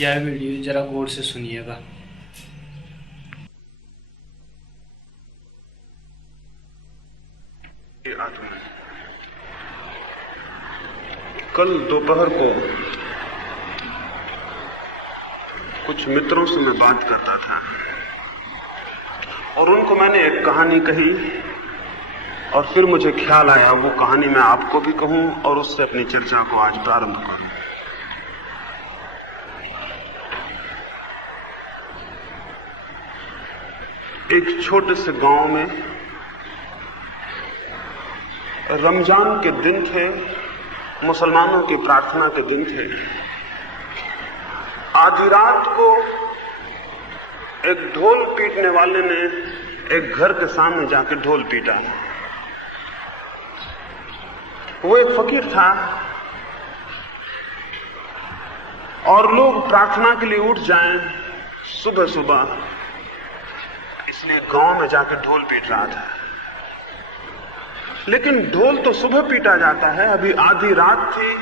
यह वीडियो जरा गौर से सुनिएगा। कल दोपहर को कुछ मित्रों से मैं बात करता था और उनको मैंने एक कहानी कही और फिर मुझे ख्याल आया वो कहानी मैं आपको भी कहूं और उससे अपनी चर्चा को आज प्रारंभ करूं। एक छोटे से गांव में रमजान के दिन थे, मुसलमानों की प्रार्थना के दिन थे। आधी रात को एक ढोल पीटने वाले ने एक घर के सामने जाकर ढोल पीटा। वो एक फकीर था और लोग प्रार्थना के लिए उठ जाएं सुबह सुबह, इसलिए गांव में जाकर ढोल पीट रहा था। लेकिन ढोल तो सुबह पीटा जाता है, अभी आधी रात थी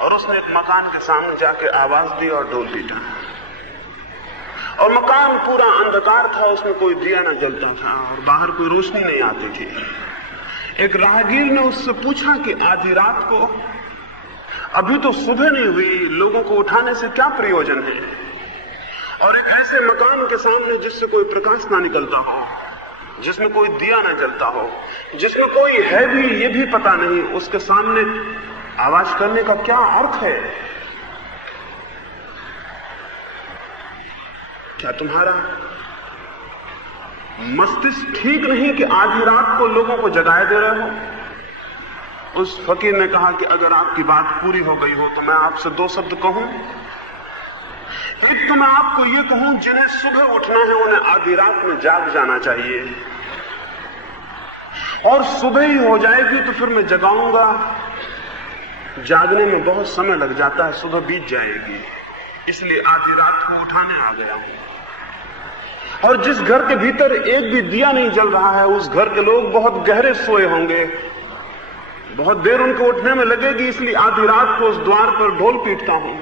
और उसने एक मकान के सामने जाके आवाज दी और ढोल पीटा। और मकान पूरा अंधकार था, उसमें कोई दिया न जलता था और बाहर कोई रोशनी नहीं आती थी। एक राहगीर ने उससे पूछा कि आधी रात को, अभी तो सुबह नहीं हुई, लोगों को उठाने से क्या प्रयोजन है? और एक ऐसे मकान के सामने जिससे कोई प्रकाश ना निकलता हो, जिसमें कोई दिया ना जलता हो, जिसमें कोई है भी ये भी पता नहीं, उसके सामने आवाज करने का क्या अर्थ है? क्या तुम्हारा मस्तिष्क ठीक नहीं कि आधी रात को लोगों को जगाए दे रहे हो? उस फकीर ने कहा कि अगर आपकी बात पूरी हो गई हो तो मैं आपसे दो शब्द कहूं। एक तो मैं आपको ये कहूं, जिन्हें सुबह उठना है उन्हें आधी रात में जाग जाना चाहिए, और सुबह ही हो जाएगी तो फिर मैं जगाऊंगा, जागने में बहुत समय लग जाता है, सुबह बीत जाएगी, इसलिए आधी रात को उठाने आ गया हूं। और जिस घर के भीतर एक भी दिया नहीं जल रहा है, उस घर के लोग बहुत गहरे सोए होंगे, बहुत देर उनको उठने में लगेगी, इसलिए आधी रात को उस द्वार पर ढोल पीटता हूं।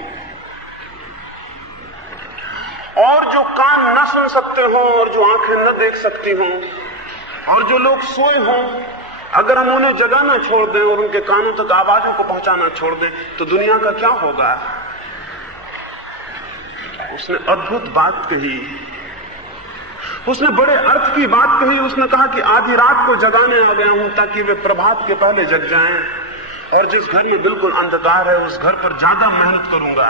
और जो कान न सुन सकते हो और जो आंखें न देख सकती हों और जो लोग सोए हों, अगर हम उन्हें जगाना छोड़ दें और उनके कानों तक आवाजों को पहुंचाना छोड़ दें तो दुनिया का क्या होगा? उसने अद्भुत बात कही, उसने बड़े अर्थ की बात कही। उसने कहा कि आधी रात को जगाने आ गया हूं ताकि वे प्रभात के पहले जग जाएं, और जिस घर में बिल्कुल अंधकार है उस घर पर ज्यादा मेहनत करूंगा,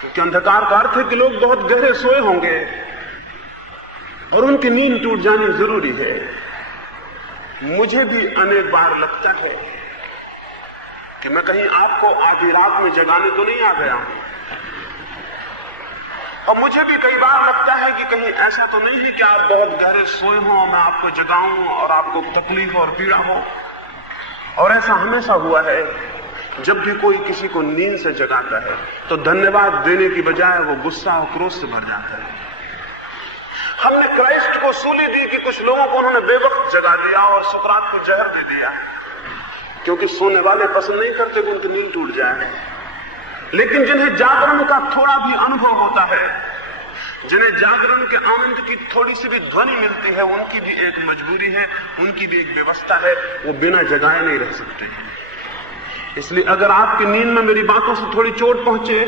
क्योंकि अंधकार का अर्थ है कि लोग बहुत गहरे सोए होंगे और उनकी नींद टूट जानी जरूरी है। मुझे भी अनेक बार लगता है कि मैं कहीं आपको आधी रात में जगाने तो नहीं आ गया हूं, और मुझे भी कई बार लगता है कि कहीं ऐसा तो नहीं है कि आप बहुत गहरे सोए हो और मैं आपको जगाऊं और आपको तकलीफ और पीड़ा हो। और ऐसा हमेशा हुआ है, जब भी कोई किसी को नींद से जगाता है तो धन्यवाद देने की बजाय वो गुस्सा और क्रोध से भर जाता है। हमने क्राइस्ट को सूली दी कि कुछ लोगों को उन्होंने बेवक्त जगा दिया और सुकरात को जहर दे दिया, क्योंकि सोने वाले पसंद नहीं करते कि उनकी नींद टूट जाए। लेकिन जिन्हें जागरण का थोड़ा भी अनुभव होता है, जिन्हें जागरण के आनंद की थोड़ी सी भी ध्वनि मिलती है, उनकी भी एक मजबूरी है, उनकी भी एक व्यवस्था है, वो बिना जगाए नहीं रह सकते हैं। इसलिए अगर आपकी नींद में मेरी बातों से थोड़ी चोट पहुंचे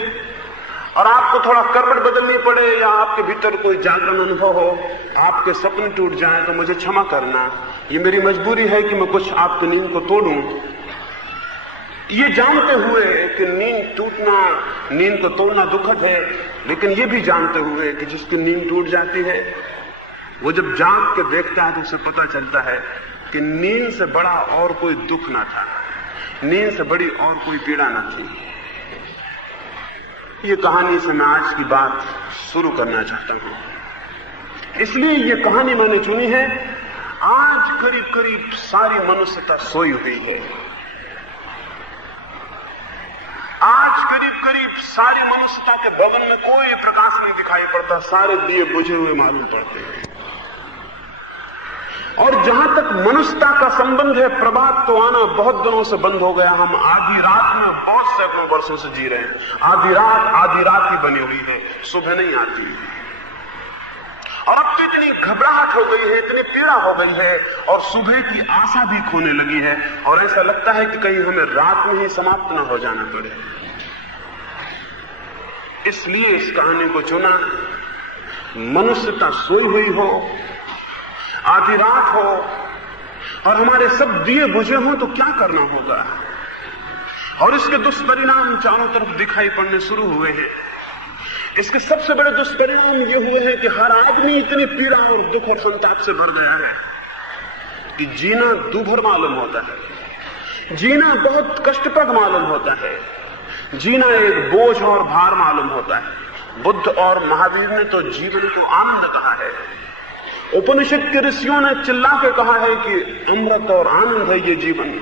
और आपको थोड़ा करवट बदलनी पड़े या आपके भीतर कोई जागरण अनुभव हो, आपके सपने टूट जाएं, तो मुझे क्षमा करना। ये मेरी मजबूरी है कि मैं कुछ आपकी नींद को तोड़ूं, ये जानते हुए कि नींद टूटना, नींद को तोड़ना दुखद है, लेकिन ये भी जानते हुए कि जिसकी नींद टूट जाती है वो जब जाग के देखता है तो उसे पता चलता है कि नींद से बड़ा और कोई दुख ना था, नींद से बड़ी और कोई पीड़ा न थी। ये कहानी से मैं आज की बात शुरू करना चाहता हूं। इसलिए ये कहानी मैंने चुनी है। आज करीब करीब सारी मनुष्यता सोई हुई है, आज करीब करीब सारी मनुष्यता के भवन में कोई प्रकाश नहीं दिखाई पड़ता, सारे दिए बुझे हुए मालूम पड़ते हैं। और जहां तक मनुष्यता का संबंध है, प्रभात तो आना बहुत दिनों से बंद हो गया। हम आधी रात में बहुत सैकड़ों वर्षों से जी रहे हैं। आधी रात ही बनी हुई है, सुबह नहीं आती। और अब तो इतनी घबराहट हो गई है, इतनी पीड़ा हो गई है, और सुबह की आशा भी खोने लगी है, और ऐसा लगता है कि कहीं हमें रात में ही समाप्त न हो जाना पड़े। इसलिए इस कहानी को चुना। मनुष्यता सोई हुई हो, आधी रात हो, और हमारे सब दिए बुझे हों तो क्या करना होगा। और इसके दुष्परिणाम चारों तरफ दिखाई पड़ने शुरू हुए हैं। इसके सबसे बड़े दुष्परिणाम ये हुए हैं कि हर आदमी इतनी पीड़ा और दुख और संताप से भर गया है कि जीना दूभर मालूम होता है, जीना बहुत कष्टप्रद मालूम होता है, जीना एक बोझ और भार मालूम होता है। बुद्ध और महावीर ने तो जीवन को आनंद कहा है। उपनिषद के ऋषियों ने चिल्ला के कहा है कि अमृत और आनंद है ये जीवन।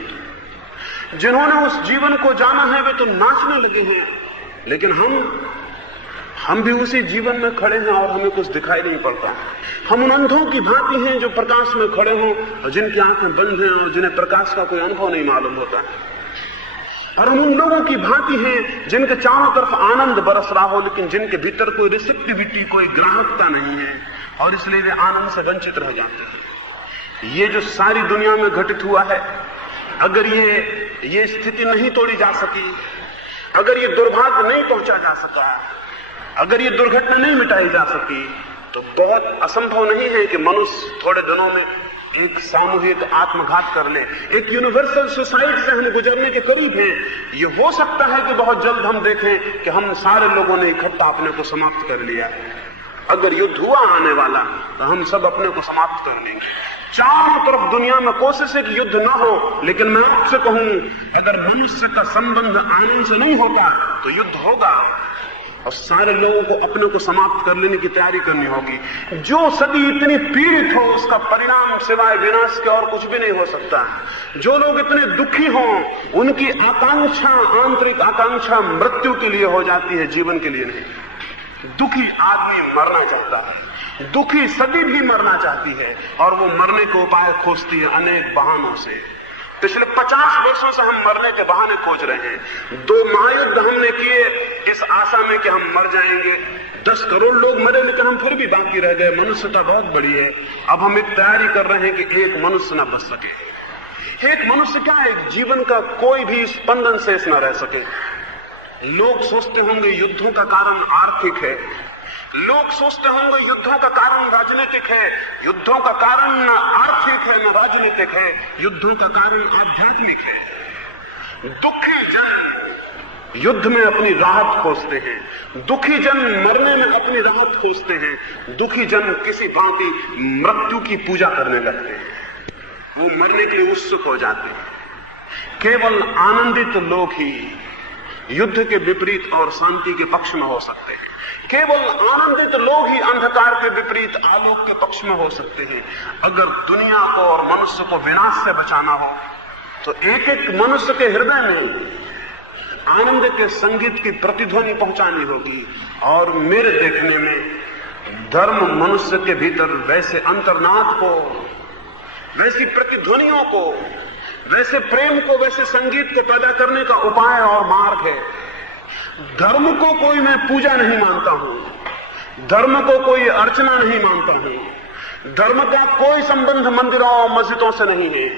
जिन्होंने उस जीवन को जाना है वे तो नाचने लगे हैं, लेकिन हम भी उसी जीवन में खड़े हैं और हमें कुछ दिखाई नहीं पड़ता। हम उन अंधों की भांति हैं जो प्रकाश में खड़े हों और जिनकी आंखें बंद हैं और जिन्हें प्रकाश का कोई अनुभव नहीं मालूम होता। और हम उन लोगों की भांति हैं जिनके चारों तरफ आनंद बरस रहा हो, लेकिन जिनके भीतर कोई रिसेप्टिविटी, कोई ग्राहकता नहीं है, और इसलिए वे आनंद से वंचित रह जाते हैं। ये जो सारी दुनिया में घटित हुआ है, अगर ये स्थिति नहीं तोड़ी जा सकी, अगर ये दुर्भाग्य नहीं पहुंचा जा सका, अगर ये दुर्घटना नहीं मिटाई जा सकी, तो बहुत असंभव नहीं है कि मनुष्य थोड़े दिनों में एक सामूहिक आत्मघात कर ले। एक यूनिवर्सल सोसाइटी से हम गुजरने के करीब हैं। ये हो सकता है कि बहुत जल्द हम देखें कि हम सारे लोगों ने इकट्ठा अपने को समाप्त कर लिया है। अगर युद्ध हुआ आने वाला तो हम सब अपने को समाप्त कर लेंगे। चारों तरफ दुनिया में कोशिश है कि युद्ध ना हो, लेकिन मैं आपसे कहूं, अगर मनुष्य का संबंध आनंद से नहीं होता तो युद्ध होगा और सारे लोगों को अपने को समाप्त कर लेने की तैयारी करनी होगी। जो सदी इतनी पीड़ित हो उसका परिणाम सिवाय विनाश के और कुछ भी नहीं हो सकता। जो लोग इतने दुखी हों उनकी आकांक्षा, आंतरिक आकांक्षा मृत्यु के लिए हो जाती है, जीवन के लिए नहीं। दुखी आदमी मरना चाहता है, दुखी सदी भी मरना चाहती है, और वो मरने के उपाय खोजती है अनेक बहानों से। पिछले 50 वर्षों से हम मरने के बहाने खोज रहे हैं। 2 महायुद्ध हमने किए इस आशा में कि हम मर जाएंगे। 10 करोड़ लोग मरे, लेकिन हम फिर भी बाकी रह गए। मनुष्यता बहुत बड़ी है। अब हम एक तैयारी कर रहे हैं कि एक मनुष्य न बच सके। एक मनुष्य क्या, एक जीवन का कोई भी स्पंदन शेष न रह सके। लोग सोचते होंगे युद्धों का कारण आर्थिक है, लोग सोचते होंगे युद्धों का कारण राजनीतिक है। युद्धों का कारण न आर्थिक है न राजनीतिक है, युद्धों का कारण आध्यात्मिक है। दुखी जन युद्ध में अपनी राहत खोजते हैं, दुखी जन मरने में अपनी राहत खोजते हैं, दुखी जन किसी भांति मृत्यु की पूजा करने लगते हैं। वो मरने के लिए उत्सुक हो जाते हैं। केवल आनंदित लोग ही युद्ध के विपरीत और शांति के पक्ष में हो सकते हैं। केवल आनंदित लोग ही अंधकार के विपरीत आलोक के पक्ष में हो सकते हैं। अगर दुनिया को और मनुष्य को विनाश से बचाना हो तो एक एक मनुष्य के हृदय में आनंद के संगीत की प्रतिध्वनि पहुंचानी होगी। और मेरे देखने में धर्म मनुष्य के भीतर वैसे अंतर्नाद को, वैसी प्रतिध्वनियों को, वैसे प्रेम को, वैसे संगीत को पैदा करने का उपाय और मार्ग है। धर्म को कोई मैं पूजा नहीं मानता हूं, धर्म को कोई अर्चना नहीं मानता हूं, धर्म का कोई संबंध मंदिरों और मस्जिदों से नहीं है।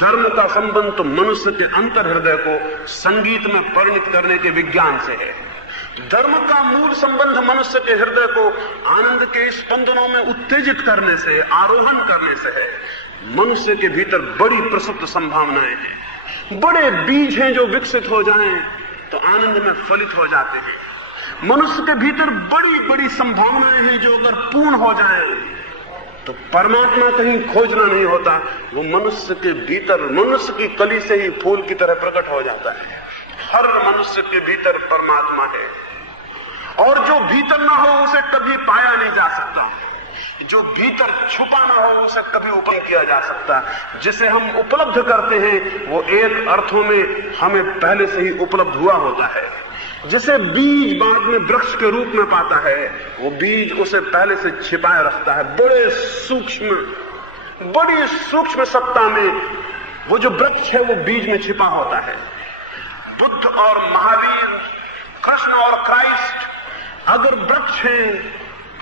धर्म का संबंध तो मनुष्य के अंतर हृदय को संगीत में परिणत करने के विज्ञान से है। धर्म का मूल संबंध मनुष्य के हृदय को आनंद के स्पंदनों में उत्तेजित करने से, आरोहण करने से है। मनुष्य के भीतर बड़ी प्रसुप्त संभावनाएं हैं, बड़े बीज हैं जो विकसित हो जाएं तो आनंद में फलित हो जाते हैं। मनुष्य के भीतर बड़ी बड़ी संभावनाएं हैं जो अगर पूर्ण हो जाएं तो परमात्मा कहीं खोजना नहीं होता, वो मनुष्य के भीतर, मनुष्य की कली से ही फूल की तरह प्रकट हो जाता है। हर मनुष्य के भीतर परमात्मा है, और जो भीतर ना हो उसे कभी पाया नहीं जा सकता। जो भीतर छुपा ना हो उसे कभी ऊपर नहीं किया जा सकता। जिसे हम उपलब्ध करते हैं वो एक अर्थों में हमें पहले से ही उपलब्ध हुआ होता है। जिसे बीज बाद में वृक्ष के रूप में पाता है, वो बीज उसे पहले से छिपाए रखता है। बड़े सूक्ष्म बड़ी सूक्ष्म सत्ता में वो जो वृक्ष है वो बीज में छिपा होता है। बुद्ध और महावीर, कृष्ण और क्राइस्ट अगर वृक्ष हैं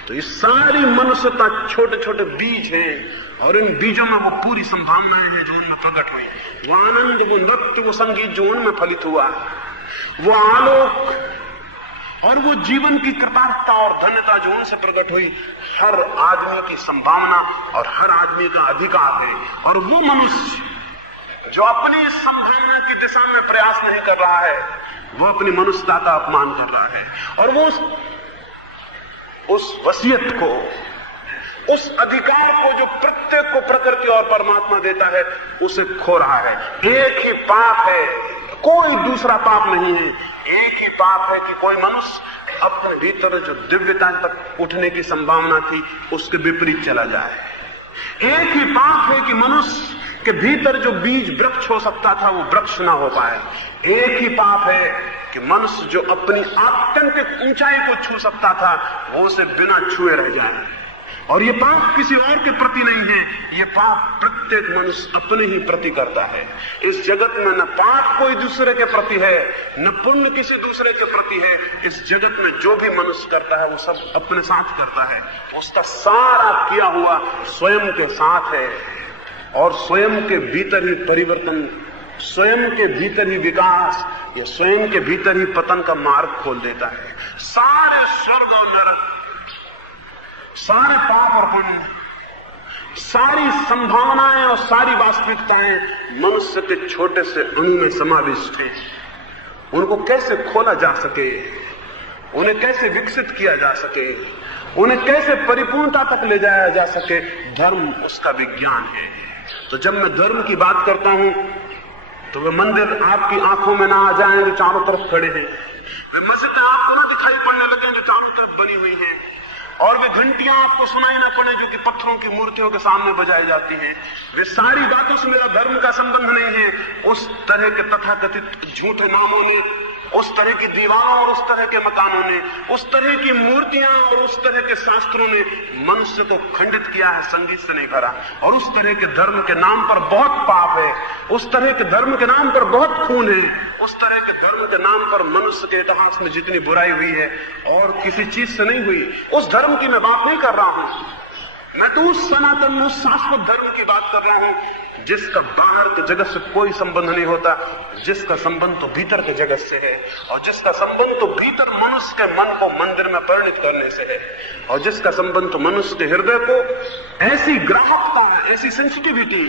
तो ये सारी मनुष्यता छोटे छोटे बीज हैं और इन बीजों में वो पूरी संभावनाएं हैं जो उनमें प्रकट हुई। वो आनंद, वो नृत्य, वो संगीत जो उनमें फलित हुआ, वो आलोक और वो जीवन की कृतार्थता और धन्यता जो उनसे प्रकट हुई, हर आदमी की संभावना और हर आदमी का अधिकार है। और वो मनुष्य जो अपनी संभावना की दिशा में प्रयास नहीं कर रहा है, वो अपनी मनुष्यता का अपमान कर रहा है और वो उस वसीयत को, उस अधिकार को जो प्रत्येक को प्रकृति और परमात्मा देता है, उसे खो रहा है। एक ही पाप है, कोई दूसरा पाप नहीं है। एक ही पाप है कि कोई मनुष्य अपने भीतर जो दिव्यता तक उठने की संभावना थी उसके विपरीत चला जाए। एक ही पाप है कि मनुष्य के भीतर जो बीज वृक्ष हो सकता था वो वृक्ष ना हो पाए। एक ही पाप है कि मनुष्य जो अपनी आत्यंतिक ऊंचाई को छू सकता था वो उसे बिना छुए रह जाए। और ये पाप किसी और के प्रति नहीं है, ये पाप प्रत्येक मनुष्य अपने ही प्रति करता है। इस जगत में न पाप कोई दूसरे के प्रति है, न पुण्य किसी दूसरे के प्रति है। इस जगत में जो भी मनुष्य करता है वो सब अपने साथ करता है। उसका सारा किया हुआ स्वयं के साथ है और स्वयं के भीतर ही परिवर्तन, स्वयं के भीतर ही विकास, या स्वयं के भीतर ही पतन का मार्ग खोल देता है। सारे स्वर्ग और नरक, सारे पाप और पुण्य, सारी संभावनाएं और सारी वास्तविकताएं मनुष्य के छोटे से अणु में समाविष्ट हैं। उनको कैसे खोला जा सके, उन्हें कैसे विकसित किया जा सके, उन्हें कैसे परिपूर्णता तक ले जाया जा सके, धर्म उसका विज्ञान है। तो जब मैं धर्म की बात करता हूं तो वे मंदिर आपकी आंखों में ना आ जाएं जो चारों तरफ खड़े हैं, वे मस्जिदें आपको ना दिखाई पड़ने लगे जो चारों तरफ बनी हुई हैं, और वे घंटियां आपको सुनाई ना पड़े जो कि पत्थरों की मूर्तियों के सामने बजाई जाती हैं। वे सारी बातों से मेरा धर्म का संबंध नहीं है। उस तरह के तथाकथित झूठे नामों ने, उस तरह की दीवारों और उस तरह के मकानों ने, उस तरह की मूर्तियां और उस तरह के शास्त्रों ने मनुष्य को खंडित किया है, संगीत से नहीं भरा। और उस तरह के धर्म के नाम पर बहुत पाप है, उस तरह के धर्म के नाम पर बहुत खून है, उस तरह के धर्म के नाम पर मनुष्य के इतिहास में जितनी बुराई हुई है और किसी चीज से नहीं हुई। उस धर्म की मैं बात नहीं कर रहा हूं, मैं तो उस सनातन, उस शाश्वत धर्म की बात कर रहा हूं जिसका बाहर के जगत से कोई संबंध नहीं होता, जिसका संबंध तो भीतर के जगत से है, और जिसका संबंध तो भीतर मनुष्य के मन को मंदिर में परिणित करने से है, और जिसका संबंध तो मनुष्य के हृदय को ऐसी ग्राहकता, ऐसी सेंसिटिविटी,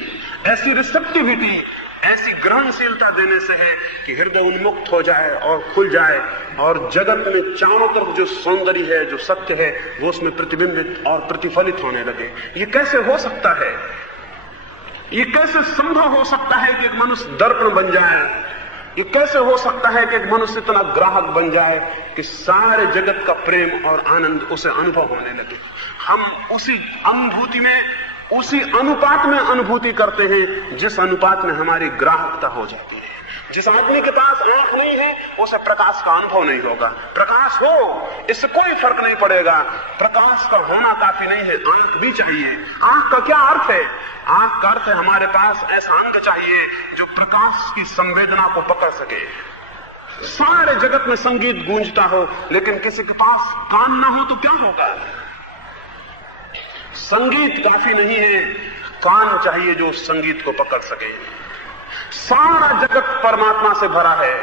ऐसी रिसेप्टिविटी, ऐसी ग्रहणशीलता देने से है कि हृदय उन्मुक्त हो जाए और खुल जाए और जगत में चारों तरफ जो सौंदर्य है, जो सत्य है, वो उसमें प्रतिबिंबित और प्रतिफलित होने लगे। ये कैसे हो सकता है? ये कैसे संभव हो सकता है कि एक मनुष्य दर्पण बन जाए? ये कैसे हो सकता है कि एक मनुष्य इतना ग्राहक बन जाए कि सारे जगत का प्रेम और आनंद उसे अनुभव होने लगे? हम उसी अनुभूति में, उसी अनुपात में अनुभूति करते हैं जिस अनुपात में हमारी ग्राहकता हो जाती है। जिस आदमी के पास आंख नहीं है उसे प्रकाश का अनुभव नहीं होगा। प्रकाश हो, इससे कोई फर्क नहीं पड़ेगा। प्रकाश का होना काफी नहीं है, आंख भी चाहिए। आंख का क्या अर्थ है? आंख का अर्थ है हमारे पास ऐसा अंग चाहिए जो प्रकाश की संवेदना को पकड़ सके। सारे जगत में संगीत गूंजता हो लेकिन किसी के पास कान ना हो तो क्या होगा? संगीत काफी नहीं है, कान चाहिए जो संगीत को पकड़ सके। सारा जगत परमात्मा से भरा है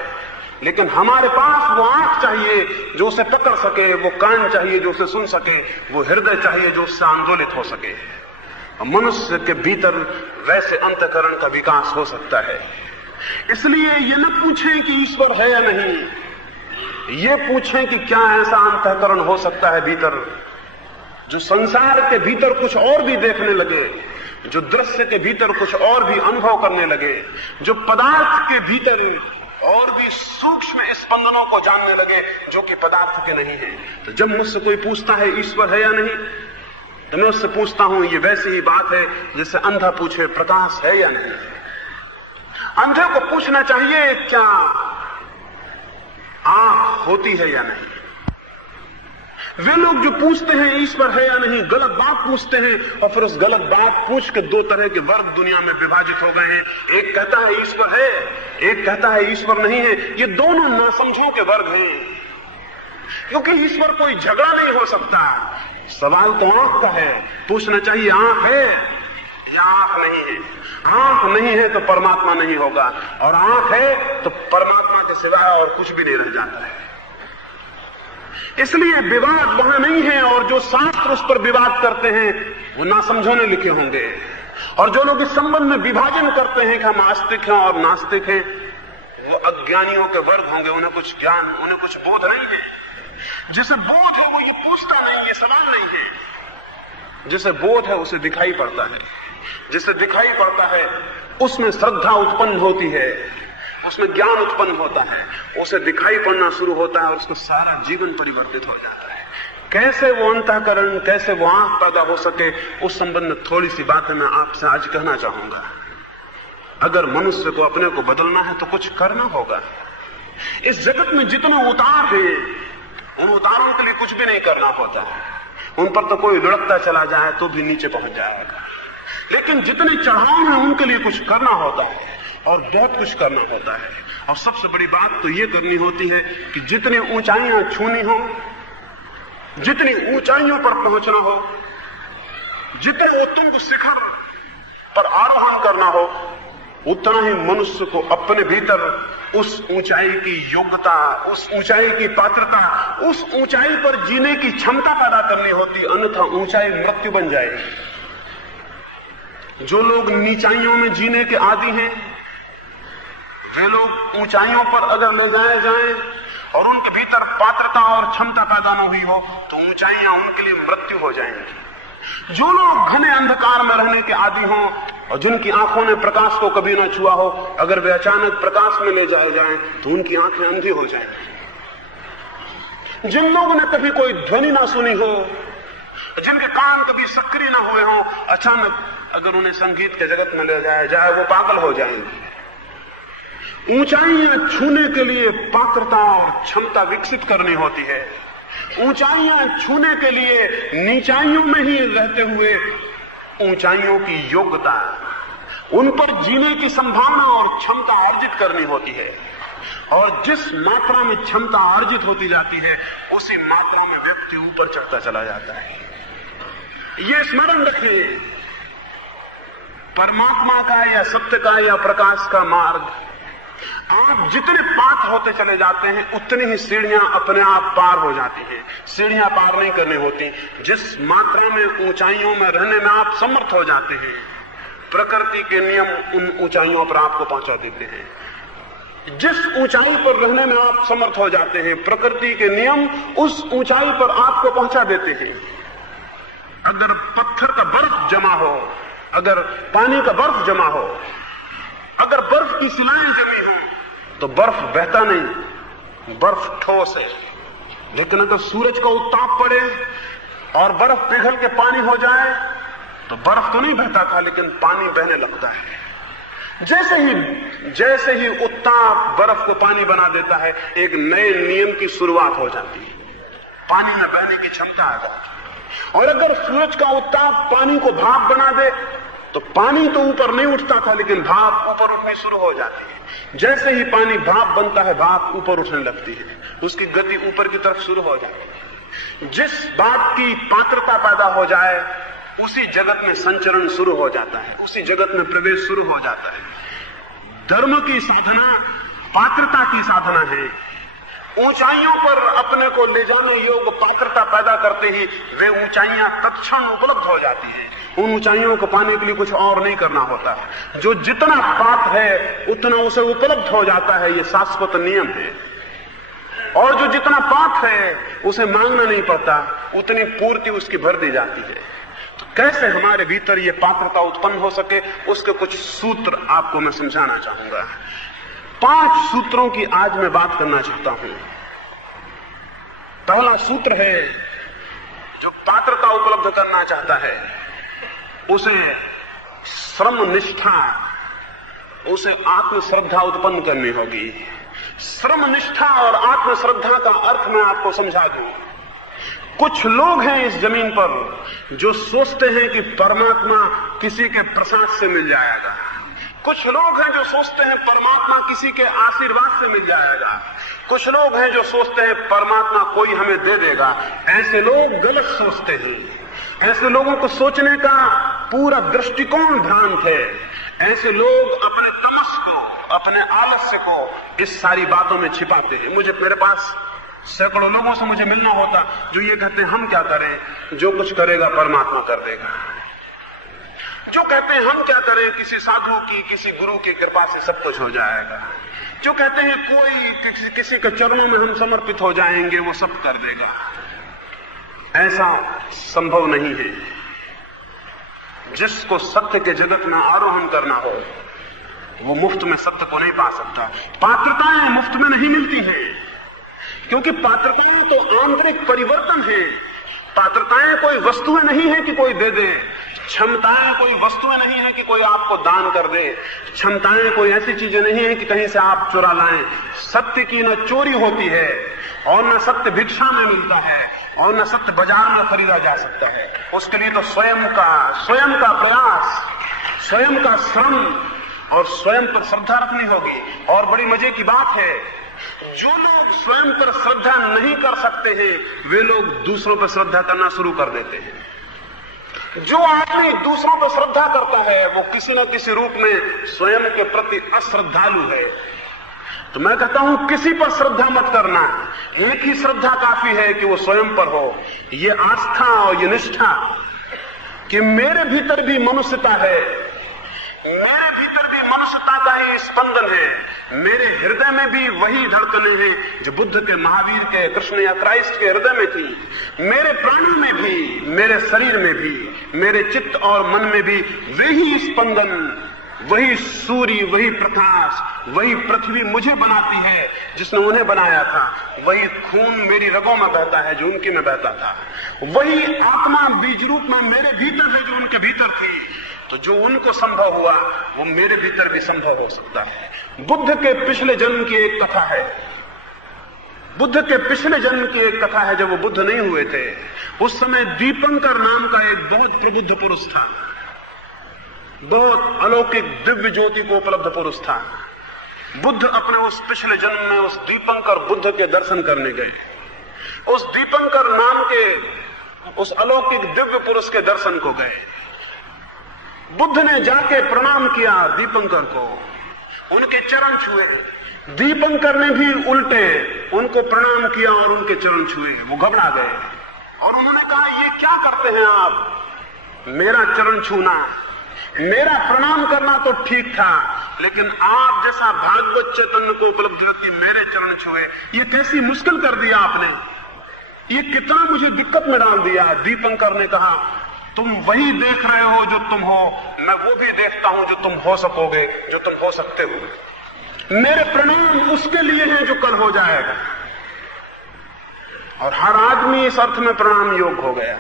लेकिन हमारे पास वो आंख चाहिए जो उसे पकड़ सके, वो कान चाहिए जो उसे सुन सके, वो हृदय चाहिए जो उससे आंदोलित हो सके। मनुष्य के भीतर वैसे अंतःकरण का विकास हो सकता है। इसलिए ये न पूछें कि ईश्वर है या नहीं, ये पूछें कि क्या ऐसा अंतःकरण हो सकता है भीतर जो संसार के भीतर कुछ और भी देखने लगे, जो दृश्य के भीतर कुछ और भी अनुभव करने लगे, जो पदार्थ के भीतर और भी सूक्ष्म स्पंदनों को जानने लगे जो कि पदार्थ के नहीं है। तो जब मुझसे कोई पूछता है ईश्वर है या नहीं, तो मैं उससे पूछता हूं ये वैसी ही बात है जैसे अंधा पूछे प्रकाश है या नहीं। अंधे को पूछना चाहिए क्या आंख होती है या नहीं। वे लोग जो पूछते हैं ईश्वर है या नहीं, गलत बात पूछते हैं और फिर उस गलत बात पूछ के दो तरह के वर्ग दुनिया में विभाजित हो गए हैं। एक कहता है ईश्वर है, एक कहता है ईश्वर नहीं है। ये दोनों नासमझों के वर्ग हैं, क्योंकि ईश्वर कोई झगड़ा नहीं हो सकता। सवाल तो आंख का है, पूछना चाहिए आंख है या आंख नहीं है। आंख नहीं है तो परमात्मा नहीं होगा, और आंख है तो परमात्मा के सिवाय और कुछ भी नहीं रह जाता है। इसलिए विवाद वहां नहीं है, और जो शास्त्र उस पर विवाद करते हैं वो नासमझों ने लिखे होंगे। और जो लोग इस संबंध में विभाजन करते हैं कि हम आस्तिक हैं और नास्तिक हैं, वो अज्ञानियों के वर्ग होंगे। उन्हें कुछ ज्ञान, उन्हें कुछ बोध नहीं है। जिसे बोध है वो ये पूछता नहीं, ये सवाल नहीं है। जिसे बोध है उसे दिखाई पड़ता है, जिसे दिखाई पड़ता है उसमें श्रद्धा उत्पन्न होती है, उसमें ज्ञान उत्पन्न होता है, उसे दिखाई पड़ना शुरू होता है और उसका सारा जीवन परिवर्तित हो जाता है। कैसे वो अंतःकरण, कैसे वो आंख पैदा हो सके, उस संबंध में थोड़ी सी बातें मैं आपसे आज कहना चाहूंगा। अगर मनुष्य को अपने को बदलना है तो कुछ करना होगा। इस जगत में जितने उतार हैं, उन उतारों के लिए कुछ भी नहीं करना होता है। उन पर तो कोई लुढ़कता चला जाए तो भी नीचे पहुंच जाएगा। लेकिन जितने चढ़ाव हैं उनके लिए कुछ करना होता है, और बहुत कुछ करना होता है। और सबसे बड़ी बात तो ये करनी होती है कि जितनी ऊंचाइयां छूनी हो, जितनी ऊंचाइयों पर पहुंचना हो, जितने उत्तुंग शिखर पर आरोहण करना हो, उतना ही मनुष्य को अपने भीतर उस ऊंचाई की योग्यता, उस ऊंचाई की पात्रता, उस ऊंचाई पर जीने की क्षमता पैदा करनी होती। अन्यथा ऊंचाई मृत्यु बन जाएगी। जो लोग नीचाइयों में जीने के आदी हैं, वे लोग ऊंचाइयों पर अगर ले जाए जाएं और उनके भीतर पात्रता और क्षमता पैदा न हुई हो तो ऊंचाइयां उनके लिए मृत्यु हो जाएंगी। जो लोग घने अंधकार में रहने के आदी हों और जिनकी आंखों ने प्रकाश को कभी न छुआ हो, अगर वे अचानक प्रकाश में ले जाए जाएं तो उनकी आंखें अंधी हो जाएंगी। जिन लोगों ने कभी कोई ध्वनि ना सुनी हो, जिनके कान कभी सक्रिय ना हुए हों, अचानक अगर उन्हें संगीत के जगत में ले जाया जाए वो पागल हो जाएंगे। ऊंचाइयां छूने के लिए पात्रता और क्षमता विकसित करनी होती है। ऊंचाइयां छूने के लिए नीचाइयों में ही रहते हुए ऊंचाइयों की योग्यता, उन पर जीने की संभावना और क्षमता अर्जित करनी होती है। और जिस मात्रा में क्षमता अर्जित होती जाती है उसी मात्रा में व्यक्ति ऊपर चढ़ता चला जाता है। ये स्मरण रखें, परमात्मा का या सत्य का या प्रकाश का मार्ग आप जितने पार होते चले जाते हैं उतनी ही सीढ़ियां अपने आप पार हो जाती हैं। सीढ़ियां पार नहीं करनी होती। जिस मात्रा में ऊंचाइयों में रहने में आप समर्थ हो जाते हैं, प्रकृति के नियम उन ऊंचाइयों पर आपको पहुंचा देते हैं। जिस ऊंचाई पर रहने में आप समर्थ हो जाते हैं, प्रकृति के नियम उस ऊंचाई पर आपको पहुंचा देते हैं। अगर पत्थर का बर्फ जमा हो, अगर पानी का बर्फ जमा हो, अगर बर्फ की शिलाएं जमी हो तो बर्फ बहता नहीं, बर्फ ठोस है। लेकिन अगर सूरज का उत्ताप पड़े और बर्फ पिघल के पानी हो जाए तो बर्फ तो नहीं बहता था लेकिन पानी बहने लगता है। जैसे ही उत्ताप बर्फ को पानी बना देता है, एक नए नियम की शुरुआत हो जाती है, पानी में बहने की क्षमता आ जाती है। और अगर सूरज का उत्ताप पानी को भाप बना दे तो पानी तो ऊपर नहीं उठता था लेकिन भाप ऊपर उठनी शुरू हो जाती है। जैसे ही पानी भाप बनता है, भाप ऊपर उठने लगती है, उसकी गति ऊपर की तरफ शुरू हो जाती है। जिस बात की पात्रता पैदा हो जाए उसी जगत में संचरण शुरू हो जाता है, उसी जगत में प्रवेश शुरू हो जाता है। धर्म की साधना पात्रता की साधना है। ऊंचाइयों पर अपने को ले जाने योग्य पात्रता पैदा करते ही वे ऊंचाइयां तत्क्षण उपलब्ध हो जाती हैं। उन ऊंचाइयों को पाने के लिए कुछ और नहीं करना होता। जो जितना पात्र है उतना उसे उपलब्ध हो जाता है, ये शाश्वत नियम है। और जो जितना पात्र है उसे मांगना नहीं पड़ता, उतनी पूर्ति उसकी भर दी जाती है। तो कैसे हमारे भीतर ये पात्रता उत्पन्न हो सके, उसके कुछ सूत्र आपको मैं समझाना चाहूंगा। 5 सूत्रों की आज मैं बात करना चाहता हूं। पहला सूत्र है, जो पात्रता उपलब्ध करना चाहता है उसे श्रम निष्ठा, उसे आत्मश्रद्धा उत्पन्न करनी होगी। श्रम निष्ठा और आत्मश्रद्धा का अर्थ मैं आपको समझा दूं। कुछ लोग हैं इस जमीन पर जो सोचते हैं कि परमात्मा किसी के प्रसाद से मिल जाएगा। कुछ लोग हैं जो सोचते हैं परमात्मा किसी के आशीर्वाद से मिल जाएगा। कुछ लोग हैं जो सोचते हैं परमात्मा कोई हमें दे देगा। ऐसे लोग गलत सोचते हैं। ऐसे लोगों को सोचने का पूरा दृष्टिकोण भ्रांत है। ऐसे लोग अपने तमस को, अपने आलस्य को इस सारी बातों में छिपाते हैं। मेरे पास सैकड़ों लोगों से मुझे मिलना होता जो ये कहते हैं हम क्या करें, जो कुछ करेगा परमात्मा कर देगा। जो कहते हैं हम क्या करें, किसी साधु की, किसी गुरु की कृपा से सब कुछ हो जाएगा। जो कहते हैं कोई किसी के चरणों में हम समर्पित हो जाएंगे, वो सब कर देगा। ऐसा संभव नहीं है। जिसको सत्य के जगत में आरोहण करना हो वो मुफ्त में सत्य को नहीं पा सकता। पात्रताएं मुफ्त में नहीं मिलती हैं, क्योंकि पात्रताएं तो आंतरिक परिवर्तन है। पात्रताएं कोई वस्तुएं नहीं है कि कोई दे दे। क्षमताएं कोई वस्तुएं नहीं है कि कोई आपको दान कर दे। क्षमताएं कोई ऐसी चीजें नहीं है कि कहीं से आप चुरा लाएं। सत्य की न चोरी होती है और न सत्य भिक्षा में मिलता है और न सत्य बाजार में खरीदा जा सकता है। उसके लिए तो स्वयं का प्रयास, स्वयं का श्रम और स्वयं पर श्रद्धा रखनी होगी। और बड़ी मजे की बात है, जो लोग स्वयं पर श्रद्धा नहीं कर सकते हैं वे लोग दूसरों पर श्रद्धा करना शुरू कर देते हैं। जो आदमी दूसरों पर श्रद्धा करता है वो किसी न किसी रूप में स्वयं के प्रति अश्रद्धालु है। तो मैं कहता हूं किसी पर श्रद्धा मत करना। एक ही श्रद्धा काफी है कि वो स्वयं पर हो। ये आस्था और ये निष्ठा कि मेरे भीतर भी मनुष्यता है, मेरे भीतर भी मनुष्यता का ही स्पंदन है। मेरे हृदय में भी वही धड़कनें हैं जो बुद्ध के, महावीर के, कृष्ण या क्राइस्ट के हृदय में थी। मेरे प्राणों में भी, मेरे शरीर में भी, मेरे चित्त और मन में भी वही स्पंदन, वही सूर्य, वही प्रकाश, वही पृथ्वी मुझे बनाती है जिसने उन्हें बनाया था। वही खून मेरी रगों में बहता है जो उनके में बहता था। वही आत्मा बीज रूप में मेरे भीतर है जो उनके भीतर थी। तो जो उनको संभव हुआ वो मेरे भीतर भी संभव हो सकता है। बुद्ध के पिछले जन्म की एक कथा है। बुद्ध के पिछले जन्म की एक कथा है। जब वो बुद्ध नहीं हुए थे उस समय दीपंकर नाम का एक बहुत प्रबुद्ध पुरुष था, बहुत अलौकिक दिव्य ज्योति को उपलब्ध पुरुष था। बुद्ध अपने उस पिछले जन्म में उस दीपंकर बुद्ध के दर्शन करने गए। उस दीपंकर नाम के उस अलौकिक दिव्य पुरुष के दर्शन को गए। बुद्ध ने जाके प्रणाम किया दीपंकर को, उनके चरण छुए। दीपंकर ने भी उल्टे उनको प्रणाम किया और उनके चरण छुए। वो घबरा गए और उन्होंने कहा ये क्या करते हैं आप? मेरा चरण छूना, मेरा प्रणाम करना तो ठीक था, लेकिन आप जैसा भागवत चैतन्य को उपलब्ध व्यक्ति मेरे चरण छुए, ये कैसी मुश्किल कर दिया आपने, ये कितना मुझे दिक्कत में डाल दिया। दीपंकर ने कहा तुम वही देख रहे हो जो तुम हो, मैं वो भी देखता हूं जो तुम हो सकोगे, जो तुम हो सकते हो। मेरे प्रणाम उसके लिए हैं जो कल हो जाएगा। और हर आदमी इस अर्थ में प्रणाम योग्य हो गया,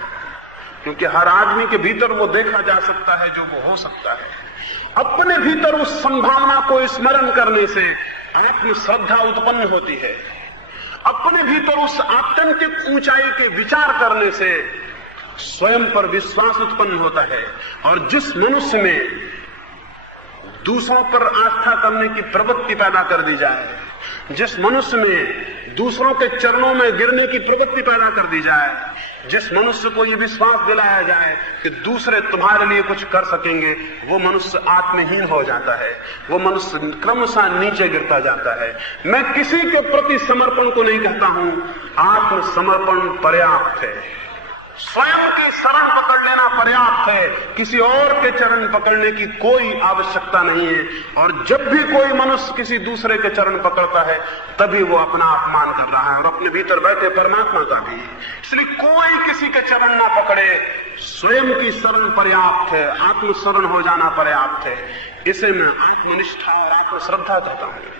क्योंकि हर आदमी के भीतर वो देखा जा सकता है जो वो हो सकता है। अपने भीतर उस संभावना को स्मरण करने से आत्म श्रद्धा उत्पन्न होती है। अपने भीतर उस आत्यंतिक ऊंचाई के विचार करने से स्वयं पर विश्वास उत्पन्न होता है। और जिस मनुष्य में दूसरों पर आस्था करने की प्रवृत्ति पैदा कर दी जाए, जिस मनुष्य में दूसरों के चरणों में गिरने की प्रवृत्ति पैदा कर दी जाए, जिस मनुष्य को यह विश्वास दिलाया जाए कि दूसरे तुम्हारे लिए कुछ कर सकेंगे, वो मनुष्य आत्महीन हो जाता है। वो मनुष्य क्रमशः नीचे गिरता जाता है। मैं किसी के प्रति समर्पण को नहीं कहता हूं, आत्मसमर्पण पर्याप्त है। स्वयं की शरण पकड़ लेना पर्याप्त है, किसी और के चरण पकड़ने की कोई आवश्यकता नहीं है। और जब भी कोई मनुष्य किसी दूसरे के चरण पकड़ता है तभी वो अपना अपमान कर रहा है और अपने भीतर बैठे परमात्मा का भी। इसलिए कोई किसी के चरण ना पकड़े, स्वयं की शरण पर्याप्त है, आत्मशरण हो जाना पर्याप्त है। इसे मैं आत्मनिष्ठा और आत्मश्रद्धा कहता हूं।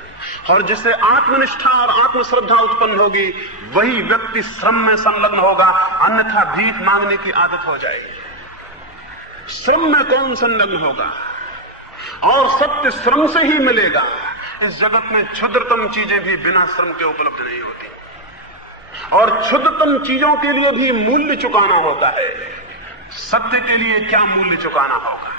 और जिससे आत्मनिष्ठा और आत्मश्रद्धा उत्पन्न होगी वही व्यक्ति श्रम में संलग्न होगा, अन्यथा भीख मांगने की आदत हो जाएगी। श्रम में कौन संलग्न होगा? और सत्य श्रम से ही मिलेगा। इस जगत में क्षुद्रतम चीजें भी बिना श्रम के उपलब्ध नहीं होती। और क्षुद्रतम चीजों के लिए भी मूल्य चुकाना होता है। सत्य के लिए क्या मूल्य चुकाना होगा?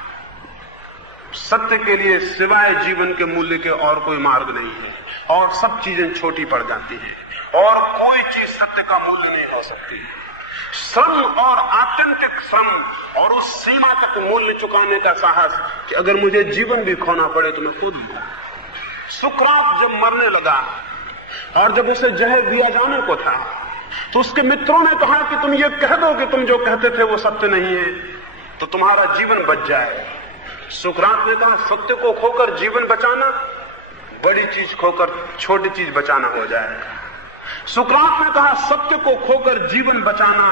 सत्य के लिए सिवाय जीवन के मूल्य के और कोई मार्ग नहीं है, और सब चीजें छोटी पड़ जाती हैं और कोई चीज सत्य का मूल्य नहीं हो सकती। श्रम और आत्यंतिक श्रम और उस सीमा तक मूल्य चुकाने का साहस कि अगर मुझे जीवन भी खोना पड़े तो मैं खुद लूं। सुकरात जब मरने लगा और जब उसे जहर दिया जाने को था तो उसके मित्रों ने कहा कि तुम ये कह दो कि तुम जो कहते थे वो सत्य नहीं है तो तुम्हारा जीवन बच जाए। सुकरात ने कहा सत्य को खोकर जीवन बचाना बड़ी चीज खोकर छोटी चीज बचाना हो जाएगा। सुकरात ने कहा सत्य को खोकर जीवन बचाना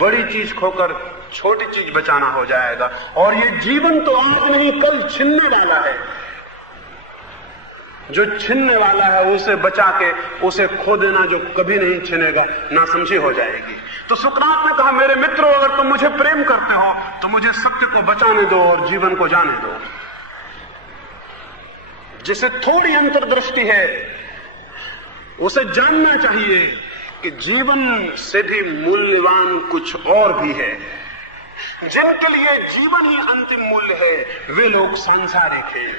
बड़ी चीज खोकर छोटी चीज बचाना हो जाएगा। और ये जीवन तो आज नहीं कल छिनने वाला है। जो छिनने वाला है उसे बचा के उसे खो देना जो कभी नहीं छिनेगा नासमझी हो जाएगी। तो सुकरात ने कहा मेरे मित्रों, अगर तुम मुझे प्रेम करते हो तो मुझे सत्य को बचाने दो और जीवन को जाने दो। जिसे थोड़ी अंतर्दृष्टि है उसे जानना चाहिए कि जीवन से भी मूल्यवान कुछ और भी है। जिनके लिए जीवन ही अंतिम मूल्य है वे लोग सांसारिक हैं,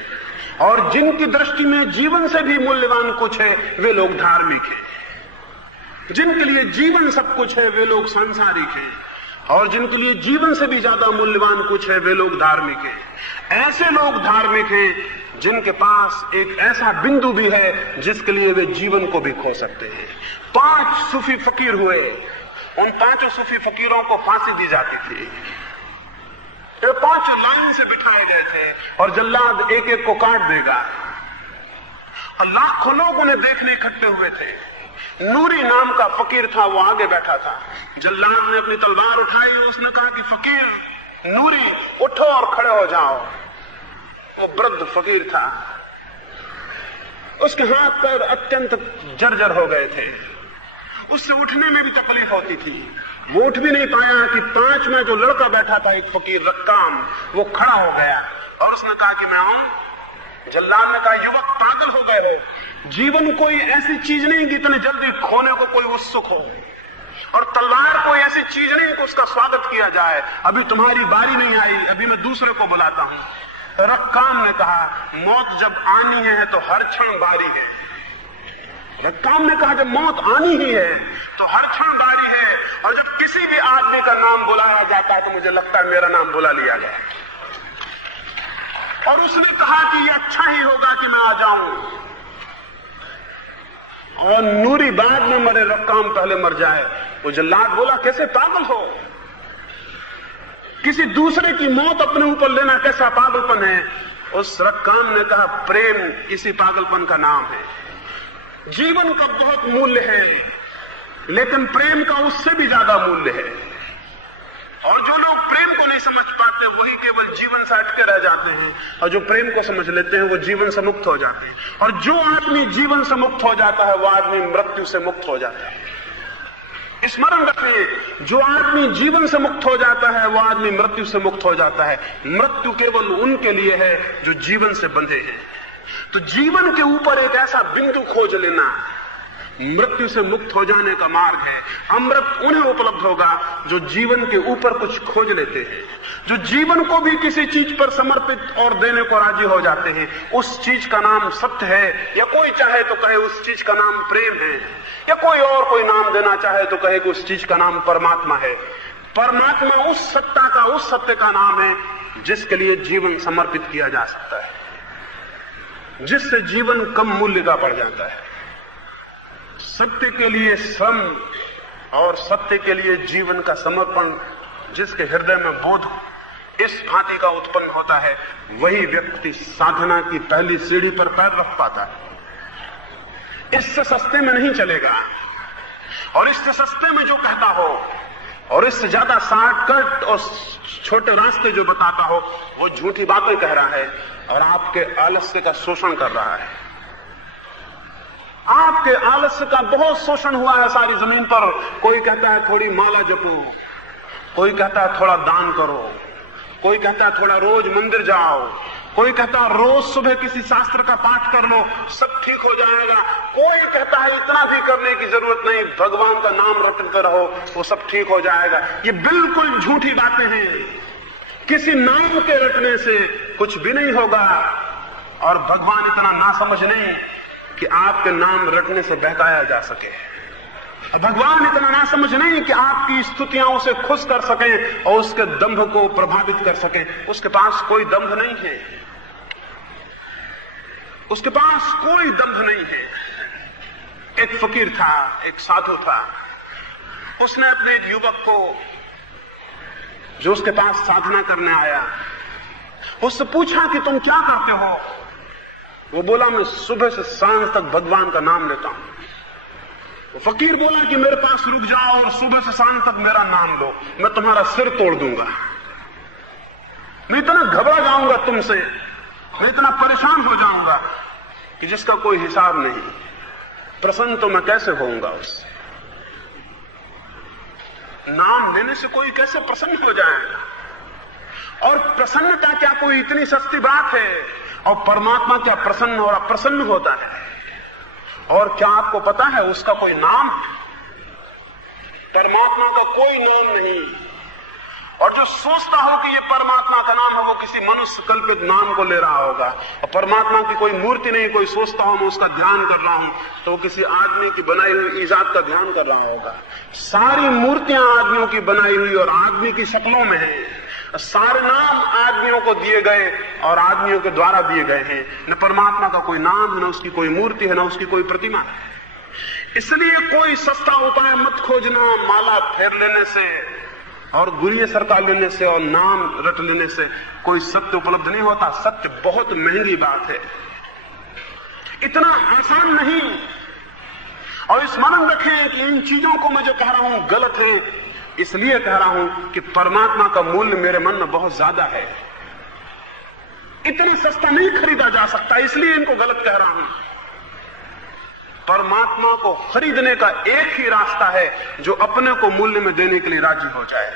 और जिनकी दृष्टि में जीवन से भी मूल्यवान कुछ है वे लोग धार्मिक हैं। जिनके लिए जीवन सब कुछ है वे लोग सांसारिक हैं, और जिनके लिए जीवन से भी ज्यादा मूल्यवान कुछ है वे लोग धार्मिक हैं। ऐसे लोग धार्मिक हैं जिनके पास एक ऐसा बिंदु भी है जिसके लिए वे जीवन को भी खो सकते हैं। 5 सूफी फकीर हुए, उन 5 सूफी फकीरों को फांसी दी जाती थी। ये 5 लाइन से बिठाए गए थे और जल्लाद एक एक को काट देगा, और लाखों लोग उन्हें देखने इकट्ठे हुए थे। नूरी नाम का फकीर था, वो आगे बैठा था। जल्लाद ने अपनी तलवार उठाई, उसने कहा कि फकीर नूरी उठो और खड़े हो जाओ। वो वृद्ध फकीर था, उसके हाथ पैर अत्यंत जर्जर हो गए थे, उससे उठने में भी तकलीफ होती थी। वो उठ भी नहीं पाया कि 5 में जो लड़का बैठा था एक फकीर रक्काम, वो खड़ा हो गया और उसने कहा कि मैं आऊं। जल्लाद ने कहा युवक पागल हो गए हो, जीवन कोई ऐसी चीज नहीं कि इतने जल्दी खोने को कोई उत्सुक हो, और तलवार कोई ऐसी चीज नहीं कि उसका स्वागत किया जाए। अभी तुम्हारी बारी नहीं आई, अभी मैं दूसरे को बुलाता हूं। रक्काम ने कहा मौत जब आनी है तो हर क्षण बारी है। रक्काम ने कहा जब मौत आनी ही है तो हर क्षण बारी है, और जब किसी भी आदमी का नाम बुलाया जाता है तो मुझे लगता है मेरा नाम बुला लिया गया। और उसने कहा कि ये अच्छा ही होगा कि मैं आ जाऊं, और नूरी बाद में मरे, रक्काम पहले मर जाए। वो जल्लाद बोला कैसे पागल हो, किसी दूसरे की मौत अपने ऊपर लेना कैसा पागलपन है। उस रक्काम ने कहा प्रेम इसी पागलपन का नाम है। जीवन का बहुत मूल्य है, लेकिन प्रेम का उससे भी ज्यादा मूल्य है। और जो लोग प्रेम को नहीं समझ पाते वही केवल जीवन से अटके रह जाते हैं, और जो प्रेम को समझ लेते हैं वो जीवन से मुक्त हो जाते हैं। और जो आदमी जीवन से मुक्त हो जाता है वो आदमी मृत्यु से मुक्त हो जाता है। स्मरण रखिए, जो आदमी जीवन से मुक्त हो जाता है वो आदमी मृत्यु से मुक्त हो जाता है। मृत्यु केवल उनके लिए है जो जीवन से बंधे हैं। तो जीवन के ऊपर एक ऐसा बिंदु खोज लेना मृत्यु से मुक्त हो जाने का मार्ग है। अमृत उन्हें उपलब्ध होगा जो जीवन के ऊपर कुछ खोज लेते हैं, जो जीवन को भी किसी चीज पर समर्पित और देने को राजी हो जाते हैं। उस चीज का नाम सत्य है, या कोई चाहे तो कहे उस चीज का नाम प्रेम है, या कोई और कोई नाम देना चाहे तो कहे कि उस चीज का नाम परमात्मा है। परमात्मा उस सत्ता का, उस सत्य का नाम है जिसके लिए जीवन समर्पित किया जा सकता है, जिससे जीवन कम मूल्य का पड़ जाता है। सत्य के लिए श्रम और सत्य के लिए जीवन का समर्पण जिसके हृदय में बोध इस भांति का उत्पन्न होता है, वही व्यक्ति साधना की पहली सीढ़ी पर पैर रख पाता है। इससे सस्ते में नहीं चलेगा, और इससे सस्ते में जो कहता हो और इससे ज्यादा शॉर्टकट और छोटे रास्ते जो बताता हो वो झूठी बातें कह रहा है और आपके आलस्य का शोषण कर रहा है। आपके आलस्य का बहुत शोषण हुआ है सारी जमीन पर। कोई कहता है थोड़ी माला जपो, कोई कहता है थोड़ा दान करो, कोई कहता है थोड़ा रोज मंदिर जाओ, कोई कहता है रोज सुबह किसी शास्त्र का पाठ कर लो, सब ठीक हो जाएगा। कोई कहता है इतना भी करने की जरूरत नहीं, भगवान का नाम रटते रहो, वो सब ठीक हो जाएगा। ये बिल्कुल झूठी बातें हैं। किसी नाम के रटने से कुछ भी नहीं होगा, और भगवान इतना नासमझ नहीं कि आपके नाम रटने से बहकाया जा सके। भगवान इतना नासमझ नहीं कि आपकी स्तुतियां उसे खुश कर सकें और उसके दंभ को प्रभावित कर सकें। उसके पास कोई दंभ नहीं है, उसके पास कोई दंभ नहीं है। एक फकीर था, एक साधु था, उसने अपने एक युवक को जो उसके पास साधना करने आया, उससे पूछा कि तुम क्या करते हो? वो बोला, मैं सुबह से सांझ तक भगवान का नाम लेता हूं। वो फकीर बोला कि मेरे पास रुक जाओ और सुबह से सांझ तक मेरा नाम लो, मैं तुम्हारा सिर तोड़ दूंगा। मैं इतना घबरा जाऊंगा तुमसे, मैं इतना परेशान हो जाऊंगा कि जिसका कोई हिसाब नहीं। प्रसन्न तो मैं कैसे होऊंगा उससे? नाम लेने से कोई कैसे प्रसन्न हो जाएगा? और प्रसन्नता क्या कोई इतनी सस्ती बात है? और परमात्मा क्या प्रसन्न और अप्रसन्न होता है? और क्या आपको पता है उसका कोई नाम? परमात्मा का कोई नाम नहीं। और जो सोचता हो कि ये परमात्मा का नाम है, वो किसी मनुष्य कल्पित नाम को ले रहा होगा। और परमात्मा की कोई मूर्ति नहीं, कोई सोचता हो मैं उसका ध्यान कर रहा हूं, तो वो किसी आदमी की बनाई हुई ईजाद का ध्यान कर रहा होगा। सारी मूर्तियां आदमियों की बनाई हुई और आदमी की शक्लों में है। सारे नाम आदमियों को दिए गए और आदमियों के द्वारा दिए गए हैं। न परमात्मा का कोई नाम है, न उसकी कोई मूर्ति है, न उसकी कोई प्रतिमा है। इसलिए कोई सस्ता उपाय मत खोजना। माला फेर लेने से और गुरिये सरका लेने से और नाम रट लेने से कोई सत्य उपलब्ध नहीं होता। सत्य बहुत महंगी बात है, इतना आसान नहीं। और स्मरण रखें कि इन चीजों को मैं जो कह रहा हूं गलत है, इसलिए कह रहा हूं कि परमात्मा का मूल्य मेरे मन में बहुत ज्यादा है। इतने सस्ता नहीं खरीदा जा सकता, इसलिए इनको गलत कह रहा हूं। परमात्मा को खरीदने का एक ही रास्ता है, जो अपने को मूल्य में देने के लिए राजी हो जाए।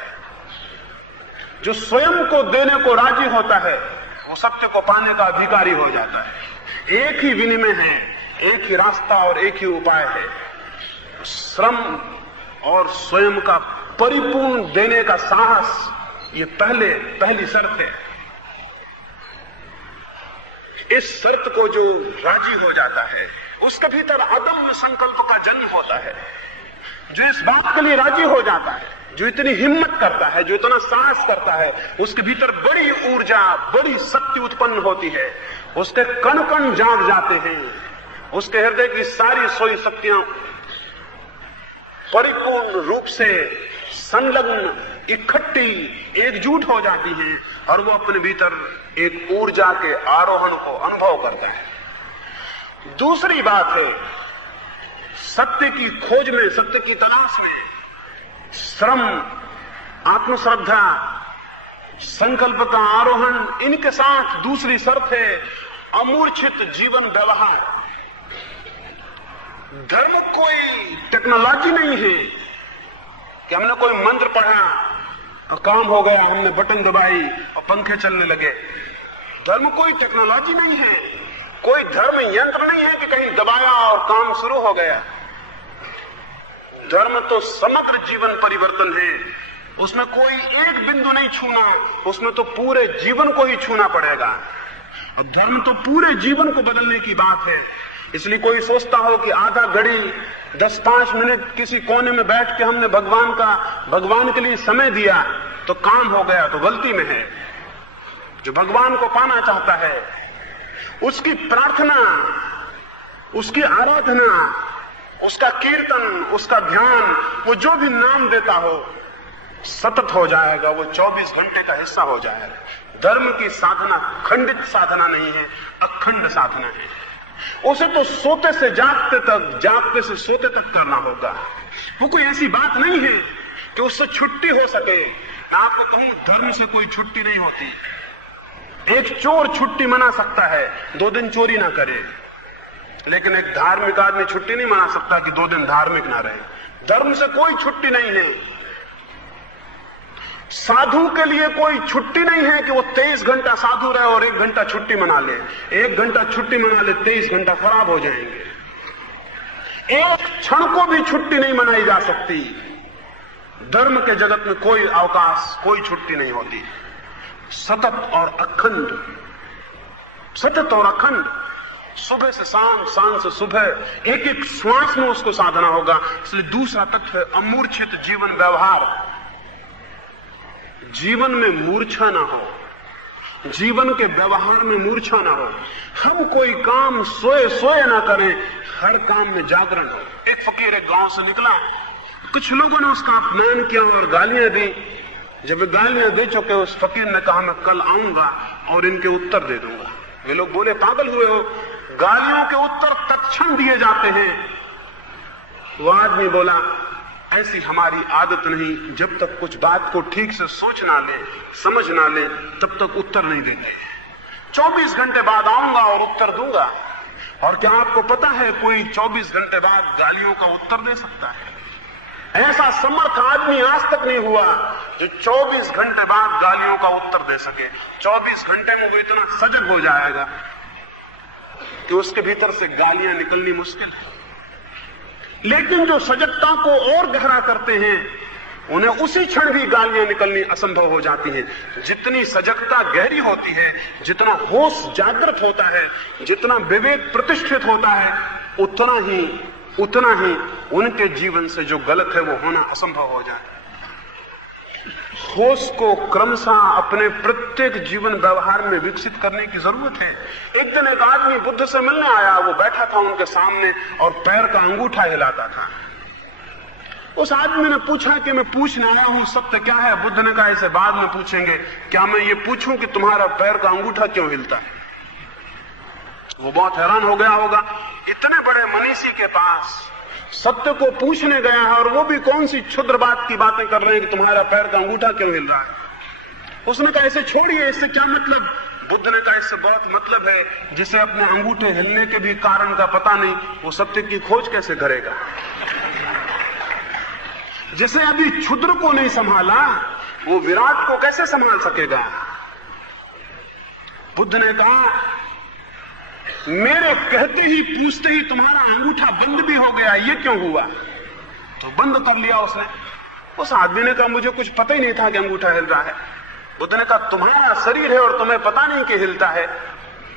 जो स्वयं को देने को राजी होता है, वो सत्य को पाने का अधिकारी हो जाता है। एक ही विनिमय है, एक ही रास्ता और एक ही उपाय है। श्रम और स्वयं का परिपूर्ण देने का साहस, ये पहली शर्त है। इस शर्त को जो राजी हो जाता है, उसके भीतर अदम्य संकल्प का जन्म होता है। जो इस बात के लिए राजी हो जाता है, जो इतनी हिम्मत करता है, जो इतना साहस करता है, उसके भीतर बड़ी ऊर्जा, बड़ी शक्ति उत्पन्न होती है। उसके कण कण जाग जाते हैं, उसके हृदय की सारी सोई शक्तियां परिपूर्ण रूप से संलग्न, इकट्ठी, एकजुट हो जाती हैं और वो अपने भीतर एक ऊर्जा के आरोहण को अनुभव करता है। दूसरी बात है, सत्य की खोज में, सत्य की तलाश में श्रम, आत्मश्रद्धा, संकल्प का आरोहण, इनके साथ दूसरी शर्त है अमूर्छित जीवन व्यवहार। धर्म कोई टेक्नोलॉजी नहीं है कि हमने कोई मंत्र पढ़ा और काम हो गया, हमने बटन दबाई और पंखे चलने लगे। धर्म कोई टेक्नोलॉजी नहीं है, कोई धर्म यंत्र नहीं है कि कहीं दबाया और काम शुरू हो गया। धर्म तो समग्र जीवन परिवर्तन है, उसमें कोई एक बिंदु नहीं छूना, उसमें तो पूरे जीवन को ही छूना पड़ेगा। और धर्म तो पूरे जीवन को बदलने की बात है। इसलिए कोई सोचता हो कि आधा घड़ी 10-5 मिनट किसी कोने में बैठ के हमने भगवान के लिए समय दिया तो काम हो गया, तो गलती में है। जो भगवान को पाना चाहता है, उसकी प्रार्थना, उसकी आराधना, उसका कीर्तन, उसका ध्यान, वो जो भी नाम देता हो सतत हो जाएगा, वो 24 घंटे का हिस्सा हो जाएगा। धर्म की साधना खंडित साधना नहीं है, अखंड साधना है। उसे तो सोते से जागते तक, जागते से सोते तक करना होगा। वो कोई ऐसी बात नहीं है कि उससे छुट्टी हो सके। मैं आपको कहूं, धर्म से कोई छुट्टी नहीं होती। एक चोर छुट्टी मना सकता है, 2 दिन चोरी ना करे, लेकिन एक धार्मिक आदमी छुट्टी नहीं मना सकता कि 2 दिन धार्मिक ना रहे। धर्म से कोई छुट्टी नहीं है। साधु के लिए कोई छुट्टी नहीं है कि वो 23 घंटा साधु रहे और 1 घंटा छुट्टी मना ले। 1 घंटा छुट्टी मना ले, 23 घंटा खराब हो जाएंगे। एक क्षण को भी छुट्टी नहीं मनाई जा सकती। धर्म के जगत में कोई अवकाश, कोई छुट्टी नहीं होती। सतत और अखंड, सतत और अखंड, सुबह से शाम, शाम से सुबह, एक एक श्वास में उसको साधना होगा। इसलिए दूसरा तत्व है अमूर्छित जीवन व्यवहार। जीवन में मूर्छा ना हो, जीवन के व्यवहार में मूर्छा ना हो। हम कोई काम सोए सोए ना करें, हर काम में जागरण हो। एक फकीर एक गांव से निकला, कुछ लोगों ने उसका अपमान किया और गालियां दी। जब वे गालियां दे चुके, उस फकीर ने कहा मैं कल आऊंगा और इनके उत्तर दे दूंगा। वे लोग बोले पागल हुए हो, गालियों के उत्तर तत्क्षण दिए जाते हैं। वो आदमी बोला ऐसी हमारी आदत नहीं, जब तक कुछ बात को ठीक से सोच ना ले, समझ ना ले, तब तक उत्तर नहीं देंगे। 24 घंटे बाद आऊंगा और उत्तर दूंगा। और क्या आपको पता है कोई 24 घंटे बाद गालियों का उत्तर दे सकता है? ऐसा समर्थ आदमी आज तक नहीं हुआ जो 24 घंटे बाद गालियों का उत्तर दे सके। 24 घंटे में वो इतना सजग हो जाएगा कि उसके भीतर से गालियां निकलनी मुश्किल है। लेकिन जो सजगता को और गहरा करते हैं, उन्हें उसी क्षण भी गालियां निकलनी असंभव हो जाती हैं। जितनी सजगता गहरी होती है, जितना होश जागृत होता है, जितना विवेक प्रतिष्ठित होता है, उतना ही उनके जीवन से जो गलत है वो होना असंभव हो जाए। होश को क्रमशः अपने प्रत्येक जीवन व्यवहार में विकसित करने की जरूरत है। एक दिन एक आदमी बुद्ध से मिलने आया, वो बैठा था उनके सामने और पैर का अंगूठा हिलाता था। उस आदमी ने पूछा कि मैं पूछने आया हूं सत्य क्या है? बुद्ध ने कहा इसे बाद में पूछेंगे, क्या मैं ये पूछूं कि तुम्हारा पैर का अंगूठा क्यों हिलता है? वो बहुत हैरान हो गया होगा, इतने बड़े मनीषी के पास सत्य को पूछने गया है और वो भी कौन सी क्षुद्र बात की बातें कर रहे हैं कि तुम्हारा पैर का अंगूठा क्यों हिल रहा है। उसने कहा इसे छोड़िए, इससे क्या मतलब? बुद्ध ने कहा इससे बहुत मतलब है। जिसे अपने अंगूठे हिलने के भी कारण का पता नहीं, वो सत्य की खोज कैसे करेगा? जिसे अभी क्षुद्र को नहीं संभाला, वो विराट को कैसे संभाल सकेगा? बुद्ध ने कहा मेरे कहते ही पूछते ही तुम्हारा अंगूठा बंद भी हो गया, ये क्यों हुआ? तो बंद कर लिया उसने। उस आदमी ने कहा मुझे कुछ पता ही नहीं था कि अंगूठा हिल रहा है। बुद्ध ने कहा तुम्हारा शरीर है और तुम्हें पता नहीं कि हिलता है।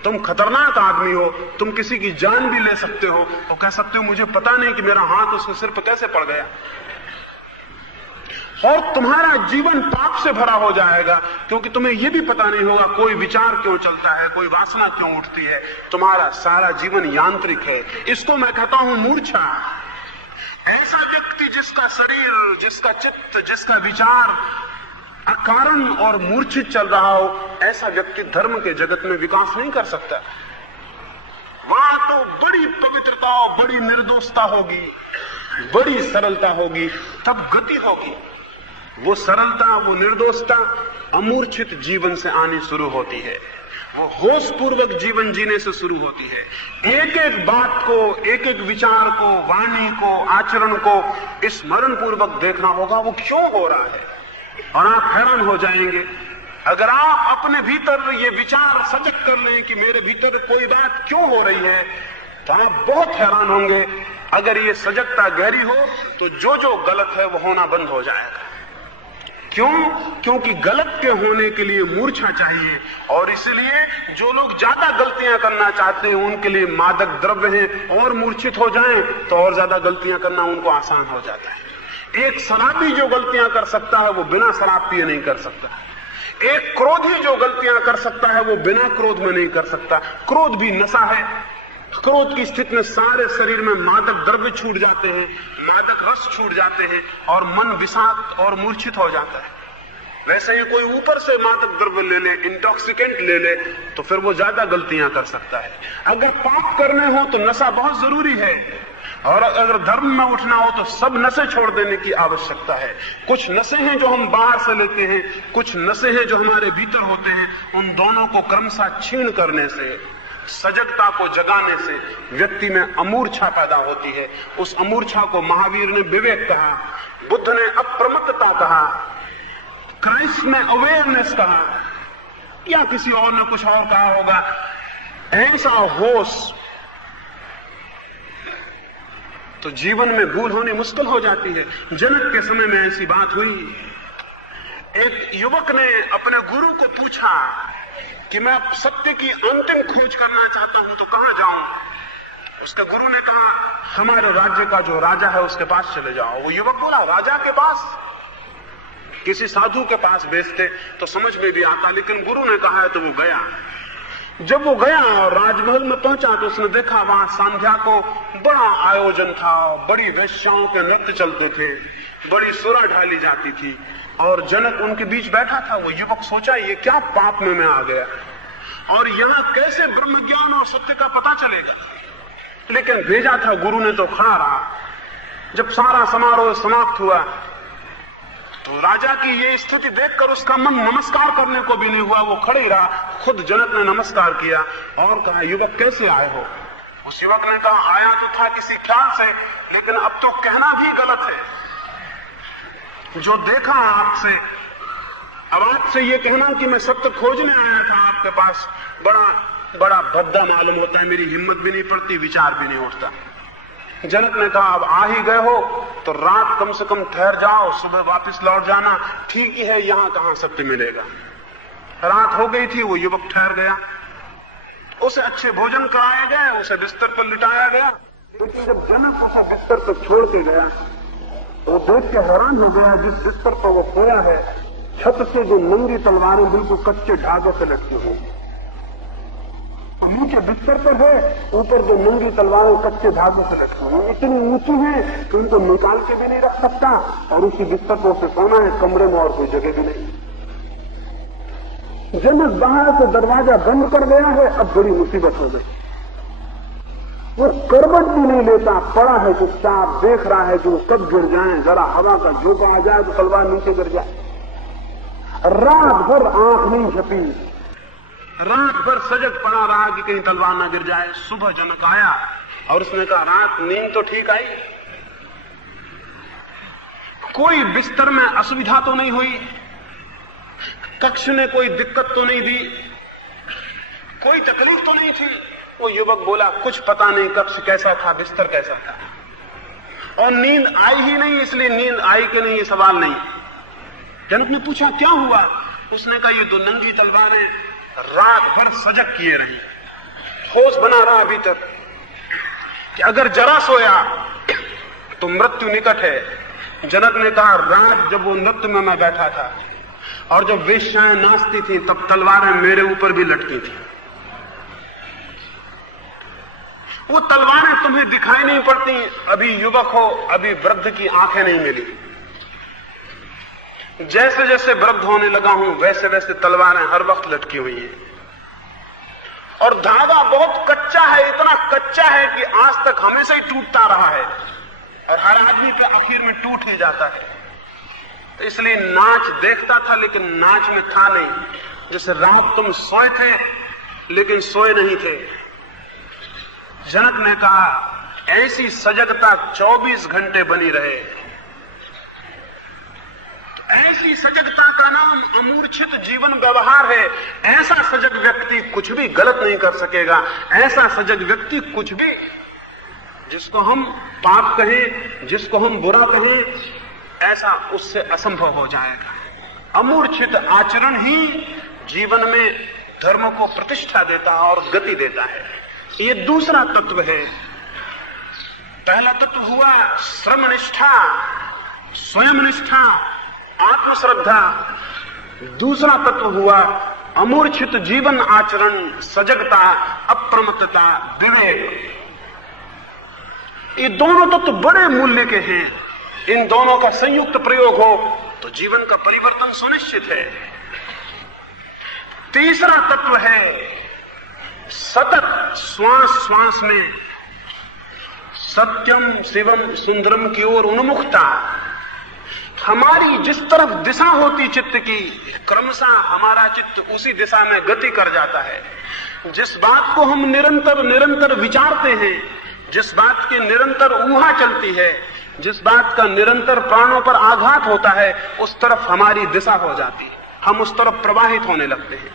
तुम खतरनाक आदमी हो, तुम किसी की जान भी ले सकते हो। तो कह सकते हो मुझे पता नहीं कि मेरा हाथ उसके सिर पर कैसे पड़ गया। और तुम्हारा जीवन पाप से भरा हो जाएगा, क्योंकि तुम्हें यह भी पता नहीं होगा कोई विचार क्यों चलता है, कोई वासना क्यों उठती है। तुम्हारा सारा जीवन यांत्रिक है। इसको मैं कहता हूं मूर्छा। ऐसा व्यक्ति जिसका शरीर, जिसका चित्त, जिसका विचार अकारण और मूर्छित चल रहा हो, ऐसा व्यक्ति धर्म के जगत में विकास नहीं कर सकता। वहां तो बड़ी पवित्रता, बड़ी निर्दोषता होगी, बड़ी सरलता होगी, तब गति होगी। वो सरलता, वो निर्दोषता अमूर्छित जीवन से आनी शुरू होती है। वो होश पूर्वक जीवन जीने से शुरू होती है। एक एक बात को, एक एक विचार को, वाणी को, आचरण को स्मरण पूर्वक देखना होगा वो क्यों हो रहा है। और आप हैरान हो जाएंगे अगर आप अपने भीतर ये विचार सजग कर लें कि मेरे भीतर कोई बात क्यों हो रही है, तो आप बहुत हैरान होंगे। अगर ये सजगता गहरी हो तो जो जो गलत है वो होना बंद हो जाएगा। क्यों? क्योंकि गलत के होने के लिए मूर्छा चाहिए। और इसलिए जो लोग ज्यादा गलतियां करना चाहते हैं उनके लिए मादक द्रव्य हैं, और मूर्छित हो जाएं तो और ज्यादा गलतियां करना उनको आसान हो जाता है। एक शराबी जो गलतियां कर सकता है वो बिना शराब पिए नहीं कर सकता। एक क्रोधी जो गलतियां कर सकता है वो बिना क्रोध में नहीं कर सकता। क्रोध भी नशा है। क्रोध की स्थिति में सारे शरीर में मादक द्रव्य छूट जाते हैं, मादक रस छूट जाते हैं और मन विषाक्त और मूर्छित हो जाता है। वैसे ही कोई ऊपर से मादक द्रव्य ले ले, इंटॉक्सिकेंट ले ले, तो फिर वो ज्यादा गलतियां कर सकता है। अगर पाप करने हो तो नशा बहुत जरूरी है, और अगर धर्म में उठना हो तो सब नशे छोड़ देने की आवश्यकता है। कुछ नशे हैं जो हम बाहर से लेते हैं, कुछ नशे हैं जो हमारे भीतर होते हैं। उन दोनों को क्रमशः छीण करने से, सजगता को जगाने से व्यक्ति में अमूर्छा पैदा होती है। उस अमूर्छा को महावीर ने विवेक कहा, बुद्ध ने अप्रमत्तता कहा, क्राइस्ट ने अवेयरनेस कहा, या किसी और ने कुछ और कहा होगा, ऐसा होश तो जीवन में भूल होनी मुश्किल हो जाती है। जनक के समय में ऐसी बात हुई। एक युवक ने अपने गुरु को पूछा कि मैं सत्य की अंतिम खोज करना चाहता हूं, तो कहां जाऊं? उसके गुरु ने कहा, हमारे राज्य का जो राजा है उसके पास चले जाओ। वो युवक बोला, राजा के पास? किसी साधु के पास भेजते तो समझ में भी आता, लेकिन गुरु ने कहा है तो वो गया। जब वो गया और राजमहल में पहुंचा तो उसने देखा वहां संध्या को बड़ा आयोजन था, बड़ी वेश्याओं के नृत्य चलते थे, बड़ी सुरा ढाली जाती थी और जनक उनके बीच बैठा था। वो युवक सोचा, ये क्या पाप में मैं आ गया और यहां कैसे ब्रह्म ज्ञान और सत्य का पता चलेगा। लेकिन भेजा था गुरु ने तो खड़ा रहा। जब सारा समारोह समाप्त हुआ तो राजा की ये स्थिति देखकर उसका मन नमस्कार करने को भी नहीं हुआ, वो खड़े ही रहा। खुद जनक ने नमस्कार किया और कहा, युवक कैसे आए हो? उस युवक ने कहा, आया तो था किसी ख्याल से, लेकिन अब तो कहना भी गलत है। जो देखा आपसे, अब आपसे ये कहना कि मैं सत्य खोजने आया था आपके पास, बड़ा भद्दा मालूम होता है, मेरी हिम्मत भी नहीं पड़ती, विचार भी नहीं उठता। जनक ने कहा, अब आ ही गए हो तो रात कम से कम ठहर जाओ, सुबह वापस लौट जाना। ठीक ही है, यहां कहां सत्य मिलेगा। रात हो गई थी, वो युवक ठहर गया। उसे अच्छे भोजन कराए गए, उसे बिस्तर पर लिटाया गया। लेकिन जब जनक उसे बिस्तर पर छोड़ के गया, वो देख के हैरान हो गया, जिस बिस्तर पर वो सोया है, छत से जो नंगी तलवारें बिल्कुल कच्चे धागों से लटकी हुई, नीचे बिस्तर पर है, ऊपर जो नंगी तलवारें कच्चे धागों से लटकी हुई, इतनी ऊंची है कि उनको निकाल के भी नहीं रख सकता, और उसी बिस्तर पर उसे सोना है, कमरे में और कोई जगह भी नहीं। जनक बाहर से दरवाजा बंद कर गया है, अब बड़ी मुसीबत हो गई। वो करवट भी नहीं लेता, पड़ा है चुपचाप, देख रहा है कि वो कब गिर जाए, जरा हवा का झोंका आ जाए तो तलवार नीचे गिर जाए। रात भर आंख नहीं झपी, रात भर सजग पड़ा रहा कि कहीं तलवार ना गिर जाए। सुबह जनक आया और उसने कहा, रात नींद तो ठीक आई, कोई बिस्तर में असुविधा तो नहीं हुई, कक्ष ने कोई दिक्कत तो नहीं दी, कोई तकलीफ तो नहीं थी? वो युवक बोला, कुछ पता नहीं कक्ष कैसा था, बिस्तर कैसा था, और नींद आई ही नहीं, इसलिए नींद आई कि नहीं ये सवाल नहीं। जनक ने पूछा, क्या हुआ? उसने कहा, ये दो नंगी तलवारें रात भर सजग किए रही, होश बना रहा भीतर कि अगर जरा सोया तो मृत्यु निकट है। जनक ने कहा, रात जब वो नृत्य में मैं बैठा था और जब वेश्याएं नाचती थी, तब तलवारें मेरे ऊपर भी लटकी थी। वो तलवारें तुम्हें दिखाई नहीं पड़ती, अभी युवक हो, अभी वृद्ध की आंखें नहीं मिली। जैसे जैसे वृद्ध होने लगा हूं, वैसे वैसे तलवारें हर वक्त लटकी हुई हैं, और धागा बहुत कच्चा है, इतना कच्चा है कि आज तक हमेशा ही टूटता रहा है, और हर आदमी पे आखिर में टूट ही जाता है। तो इसलिए नाच देखता था, लेकिन नाच में था नहीं। जैसे रात तुम सोए थे लेकिन सोए नहीं थे। जनक ने कहा, ऐसी सजगता 24 घंटे बनी रहे। ऐसी सजगता का नाम अमूर्छित जीवन व्यवहार है। ऐसा सजग व्यक्ति कुछ भी गलत नहीं कर सकेगा। ऐसा सजग व्यक्ति कुछ भी, जिसको हम पाप कहें, जिसको हम बुरा कहें, ऐसा उससे असंभव हो जाएगा। अमूर्छित आचरण ही जीवन में धर्म को प्रतिष्ठा देता है और गति देता है। ये दूसरा तत्व है। पहला तत्व हुआ श्रमनिष्ठा, स्वयं निष्ठा, आत्मश्रद्धा। दूसरा तत्व हुआ अमूर्छित जीवन आचरण, सजगता, अप्रमत्तता, विवेक। ये दोनों तत्व बड़े मूल्य के हैं। इन दोनों का संयुक्त प्रयोग हो तो जीवन का परिवर्तन सुनिश्चित है। तीसरा तत्व है सतत श्वास श्वास में सत्यम शिवम सुंदरम की ओर उन्मुखता। हमारी जिस तरफ दिशा होती चित्त की, क्रमशः हमारा चित्त उसी दिशा में गति कर जाता है। जिस बात को हम निरंतर निरंतर विचारते हैं, जिस बात की निरंतर ऊहा चलती है, जिस बात का निरंतर प्राणों पर आघात होता है, उस तरफ हमारी दिशा हो जाती है, हम उस तरफ प्रवाहित होने लगते हैं।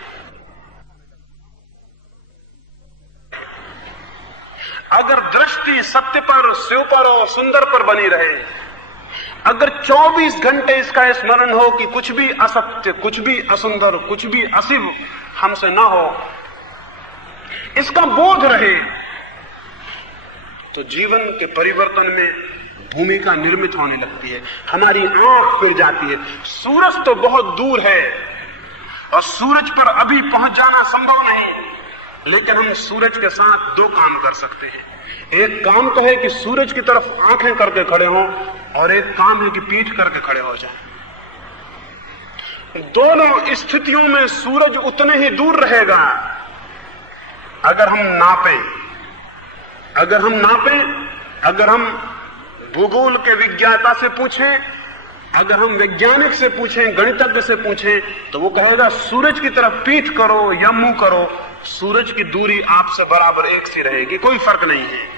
अगर दृष्टि सत्य पर, शिव पर और सुंदर पर बनी रहे, अगर 24 घंटे इसका स्मरण हो कि कुछ भी असत्य, कुछ भी असुंदर, कुछ भी अशिव हमसे न हो, इसका बोध रहे, तो जीवन के परिवर्तन में भूमिका निर्मित होने लगती है, हमारी आंख फिर जाती है। सूरज तो बहुत दूर है और सूरज पर अभी पहुंच जाना संभव नहीं, लेकिन हम सूरज के साथ दो काम कर सकते हैं। एक काम तो है कि सूरज की तरफ आंखें करके खड़े हों, और एक काम है कि पीठ करके खड़े हो जाएं। दोनों स्थितियों में सूरज उतने ही दूर रहेगा। अगर हम नापें, अगर हम भूगोल के विज्ञाता से पूछें, अगर हम वैज्ञानिक से पूछें, गणितज्ञ से पूछें, तो वो कहेगा सूरज की तरफ पीठ करो या मुंह करो, सूरज की दूरी आपसे बराबर एक सी रहेगी, कोई फर्क नहीं है।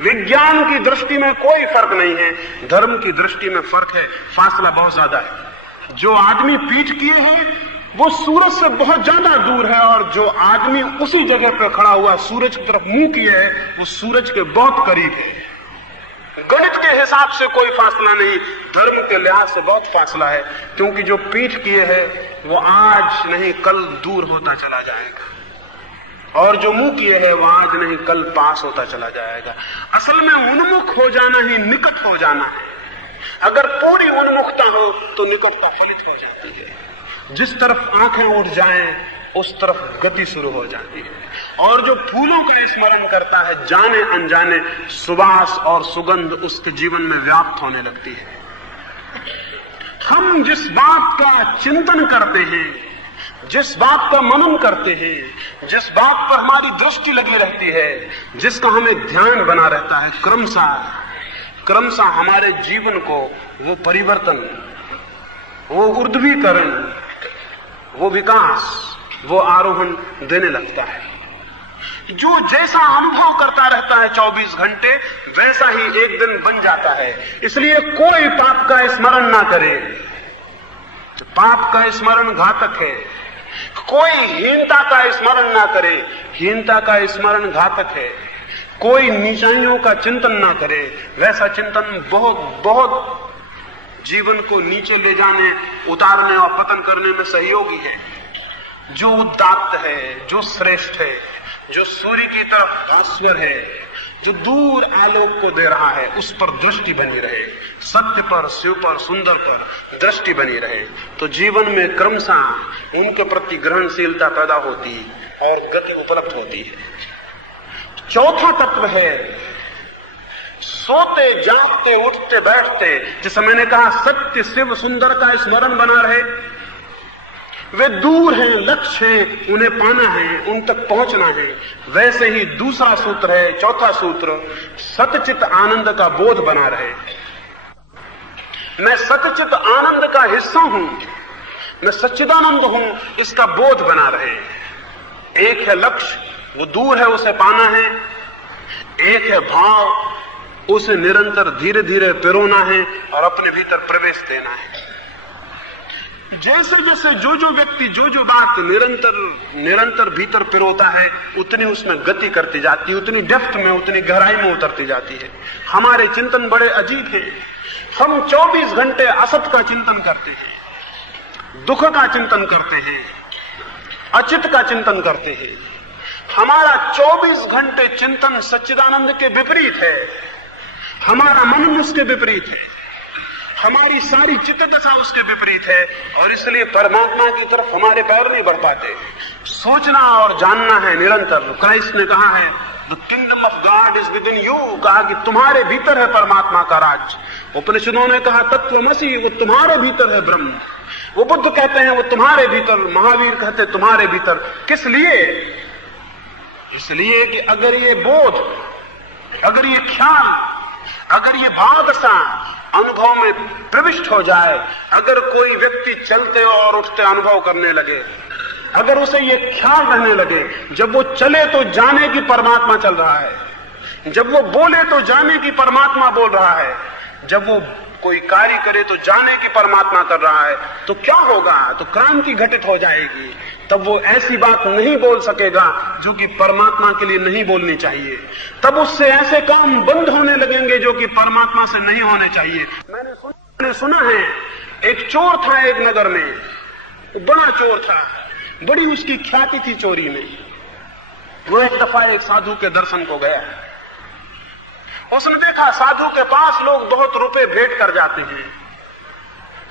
विज्ञान की दृष्टि में कोई फर्क नहीं है, धर्म की दृष्टि में फर्क है, फासला बहुत ज्यादा है। जो आदमी पीठ किए हैं वो सूरज से बहुत ज्यादा दूर है, और जो आदमी उसी जगह पर खड़ा हुआ सूरज की तरफ मुंह किए है, वो सूरज के बहुत करीब है। गणित के हिसाब से कोई फासला नहीं, धर्म के लिहाज से बहुत फासला है, क्योंकि जो पीठ किए है वो आज नहीं कल दूर होता चला जाएगा, और जो मुंह किए है वो आज नहीं कल पास होता चला जाएगा। असल में उन्मुख हो जाना ही निकट हो जाना है। अगर पूरी उन्मुखता हो तो निकटता फलित हो जाती है। जिस तरफ आंखें उठ जाएं उस तरफ गति शुरू हो जाती है, और जो फूलों का स्मरण करता है, जाने अनजाने सुवास और सुगंध उसके जीवन में व्याप्त होने लगती है। हम जिस बात का चिंतन करते हैं, जिस बात का मनन करते हैं, जिस बात पर हमारी दृष्टि लगी रहती है, जिसका हमें ध्यान बना रहता है, क्रमशः हमारे जीवन को वो परिवर्तन, वो ऊर्ध्वीकरण, वो विकास, वो आरोहण देने लगता है। जो जैसा अनुभव करता रहता है 24 घंटे, वैसा ही एक दिन बन जाता है। इसलिए कोई पाप का स्मरण ना करे, पाप का स्मरण घातक है। कोई हीनता का स्मरण ना करे, हीनता का स्मरण घातक है। कोई नीचाइयों का चिंतन ना करे, वैसा चिंतन बहुत जीवन को नीचे ले जाने, उतारने और पतन करने में सहयोगी है। जो उदात्त है, जो श्रेष्ठ है, जो सूर्य की तरफ भास्वर है, जो दूर आलोक को दे रहा है, उस पर दृष्टि बनी रहे, सत्य पर, शिव पर, सुंदर पर दृष्टि बनी रहे, तो जीवन में क्रमशः उनके प्रति ग्रहणशीलता पैदा होती और गति उपलब्ध होती है। चौथा तत्व है सोते जागते उठते बैठते, जैसे मैंने कहा सत्य शिव सुंदर का स्मरण बना रहे। वे दूर हैं, लक्ष्य है, उन्हें पाना है, उन तक पहुंचना है। वैसे ही दूसरा सूत्र है, चौथा सूत्र, सतचित आनंद का बोध बना रहे। मैं सतचित आनंद का हिस्सा हूं, मैं सच्चिदानंद हूं, इसका बोध बना रहे। एक है लक्ष्य, वो दूर है, उसे पाना है। एक है भाव, उसे निरंतर धीरे धीरे पिरोना है और अपने भीतर प्रवेश देना है। जैसे जैसे जो व्यक्ति जो बात निरंतर भीतर पिरोता है, उतनी उसमें गति करती जाती है, उतनी डेप्थ में, उतनी गहराई में उतरती जाती है। हमारे चिंतन बड़े अजीब हैं। हम 24 घंटे असत का चिंतन करते हैं, दुख का चिंतन करते हैं, अचित का चिंतन करते हैं। हमारा 24 घंटे चिंतन सच्चिदानंद के विपरीत है, हमारा मन उसके विपरीत है, हमारी सारी चित्त दशा उसके विपरीत है, और इसलिए परमात्मा की तरफ हमारे पैर नहीं बढ़ पाते। सोचना और जानना है निरंतर। क्राइस्ट ने कहा है the kingdom of God is with in you, कहा कि तुम्हारे भीतर है परमात्मा का राज। उपनिषदों ने कहा तत्वमसि, वो तुम्हारे भीतर है ब्रह्म। वो बुद्ध कहते हैं वो तुम्हारे भीतर, महावीर कहते तुम्हारे भीतर। किस लिए? इसलिए कि अगर ये बोध, अगर ये ख्याल, अगर ये भाव दशा अनुभव में प्रविष्ट हो जाए, अगर कोई व्यक्ति चलते और उठते अनुभव करने लगे, अगर उसे ये ख्याल रहने लगे, जब वो चले तो जाने की परमात्मा चल रहा है, जब वो बोले तो जाने की परमात्मा बोल रहा है, जब वो कोई कार्य करे तो जाने की परमात्मा कर रहा है, तो क्या होगा? तो क्रांति घटित हो जाएगी। तब वो ऐसी बात नहीं बोल सकेगा जो कि परमात्मा के लिए नहीं बोलनी चाहिए। तब उससे ऐसे काम बंद होने लगेंगे जो कि परमात्मा से नहीं होने चाहिए। मैंने सुना है, एक चोर था एक नगर में, बड़ा चोर था, बड़ी उसकी ख्याति थी चोरी में। वो एक दफा एक साधु के दर्शन को गया। उसने देखा साधु के पास लोग बहुत रुपए भेंट कर जाते हैं।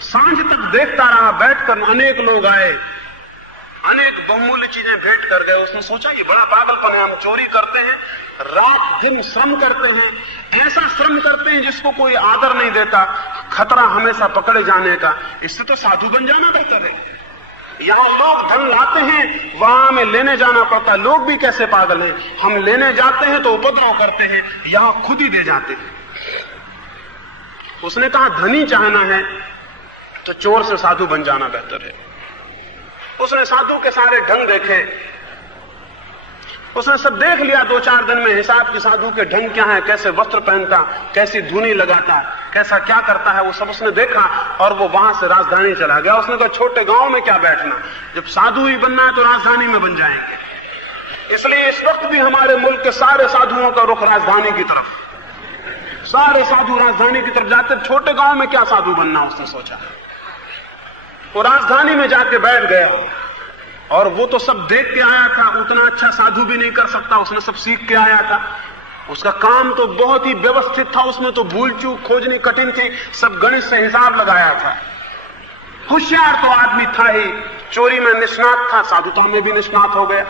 सांझ तक देखता रहा, बैठकर अनेक लोग आए, अनेक बहुमूल्य चीजें भेंट कर गए। उसने सोचा ये बड़ा पागलपन है, हम चोरी करते हैं, रात दिन श्रम करते हैं, ऐसा श्रम करते हैं जिसको कोई आदर नहीं देता, खतरा हमेशा पकड़े जाने का, इससे तो साधु बन जाना बेहतर है। यहां लोग धन लाते हैं, वहां हमें लेने जाना पड़ता है। लोग भी कैसे पागल हैं, हम लेने जाते हैं तो उपद्रव करते हैं, यहां खुद ही दे जाते हैं। उसने कहा धनी चाहना है तो चोर से साधु बन जाना बेहतर है। उसने साधु के सारे ढंग देखे, उसने सब देख लिया। 2-4 दिन में हिसाब की साधु के ढंग क्या है, कैसे वस्त्र पहनता, कैसी धुनी लगाता, कैसा क्या करता है, वो सब उसने देखा और वो वहां से राजधानी चला गया। उसने कहा छोटे गांव में क्या बैठना, जब साधु ही बनना है तो राजधानी में बन जाएंगे। इसलिए इस वक्त भी हमारे मुल्क के सारे साधुओं का रुख राजधानी की तरफ, सारे साधु राजधानी की तरफ जाते। छोटे गांव में क्या साधु बनना, उसने सोचा। वो राजधानी में जाके बैठ गया और वो तो सब देख के आया था, उतना अच्छा साधु भी नहीं कर सकता, उसने सब सीख के आया था। उसका काम तो बहुत ही व्यवस्थित था, उसमें तो भूल चूक खोजनी कठिन थी, सब गणित से हिसाब लगाया था। होशियार तो आदमी था ही, चोरी में निष्णात था, साधुता में भी निष्णात हो गया।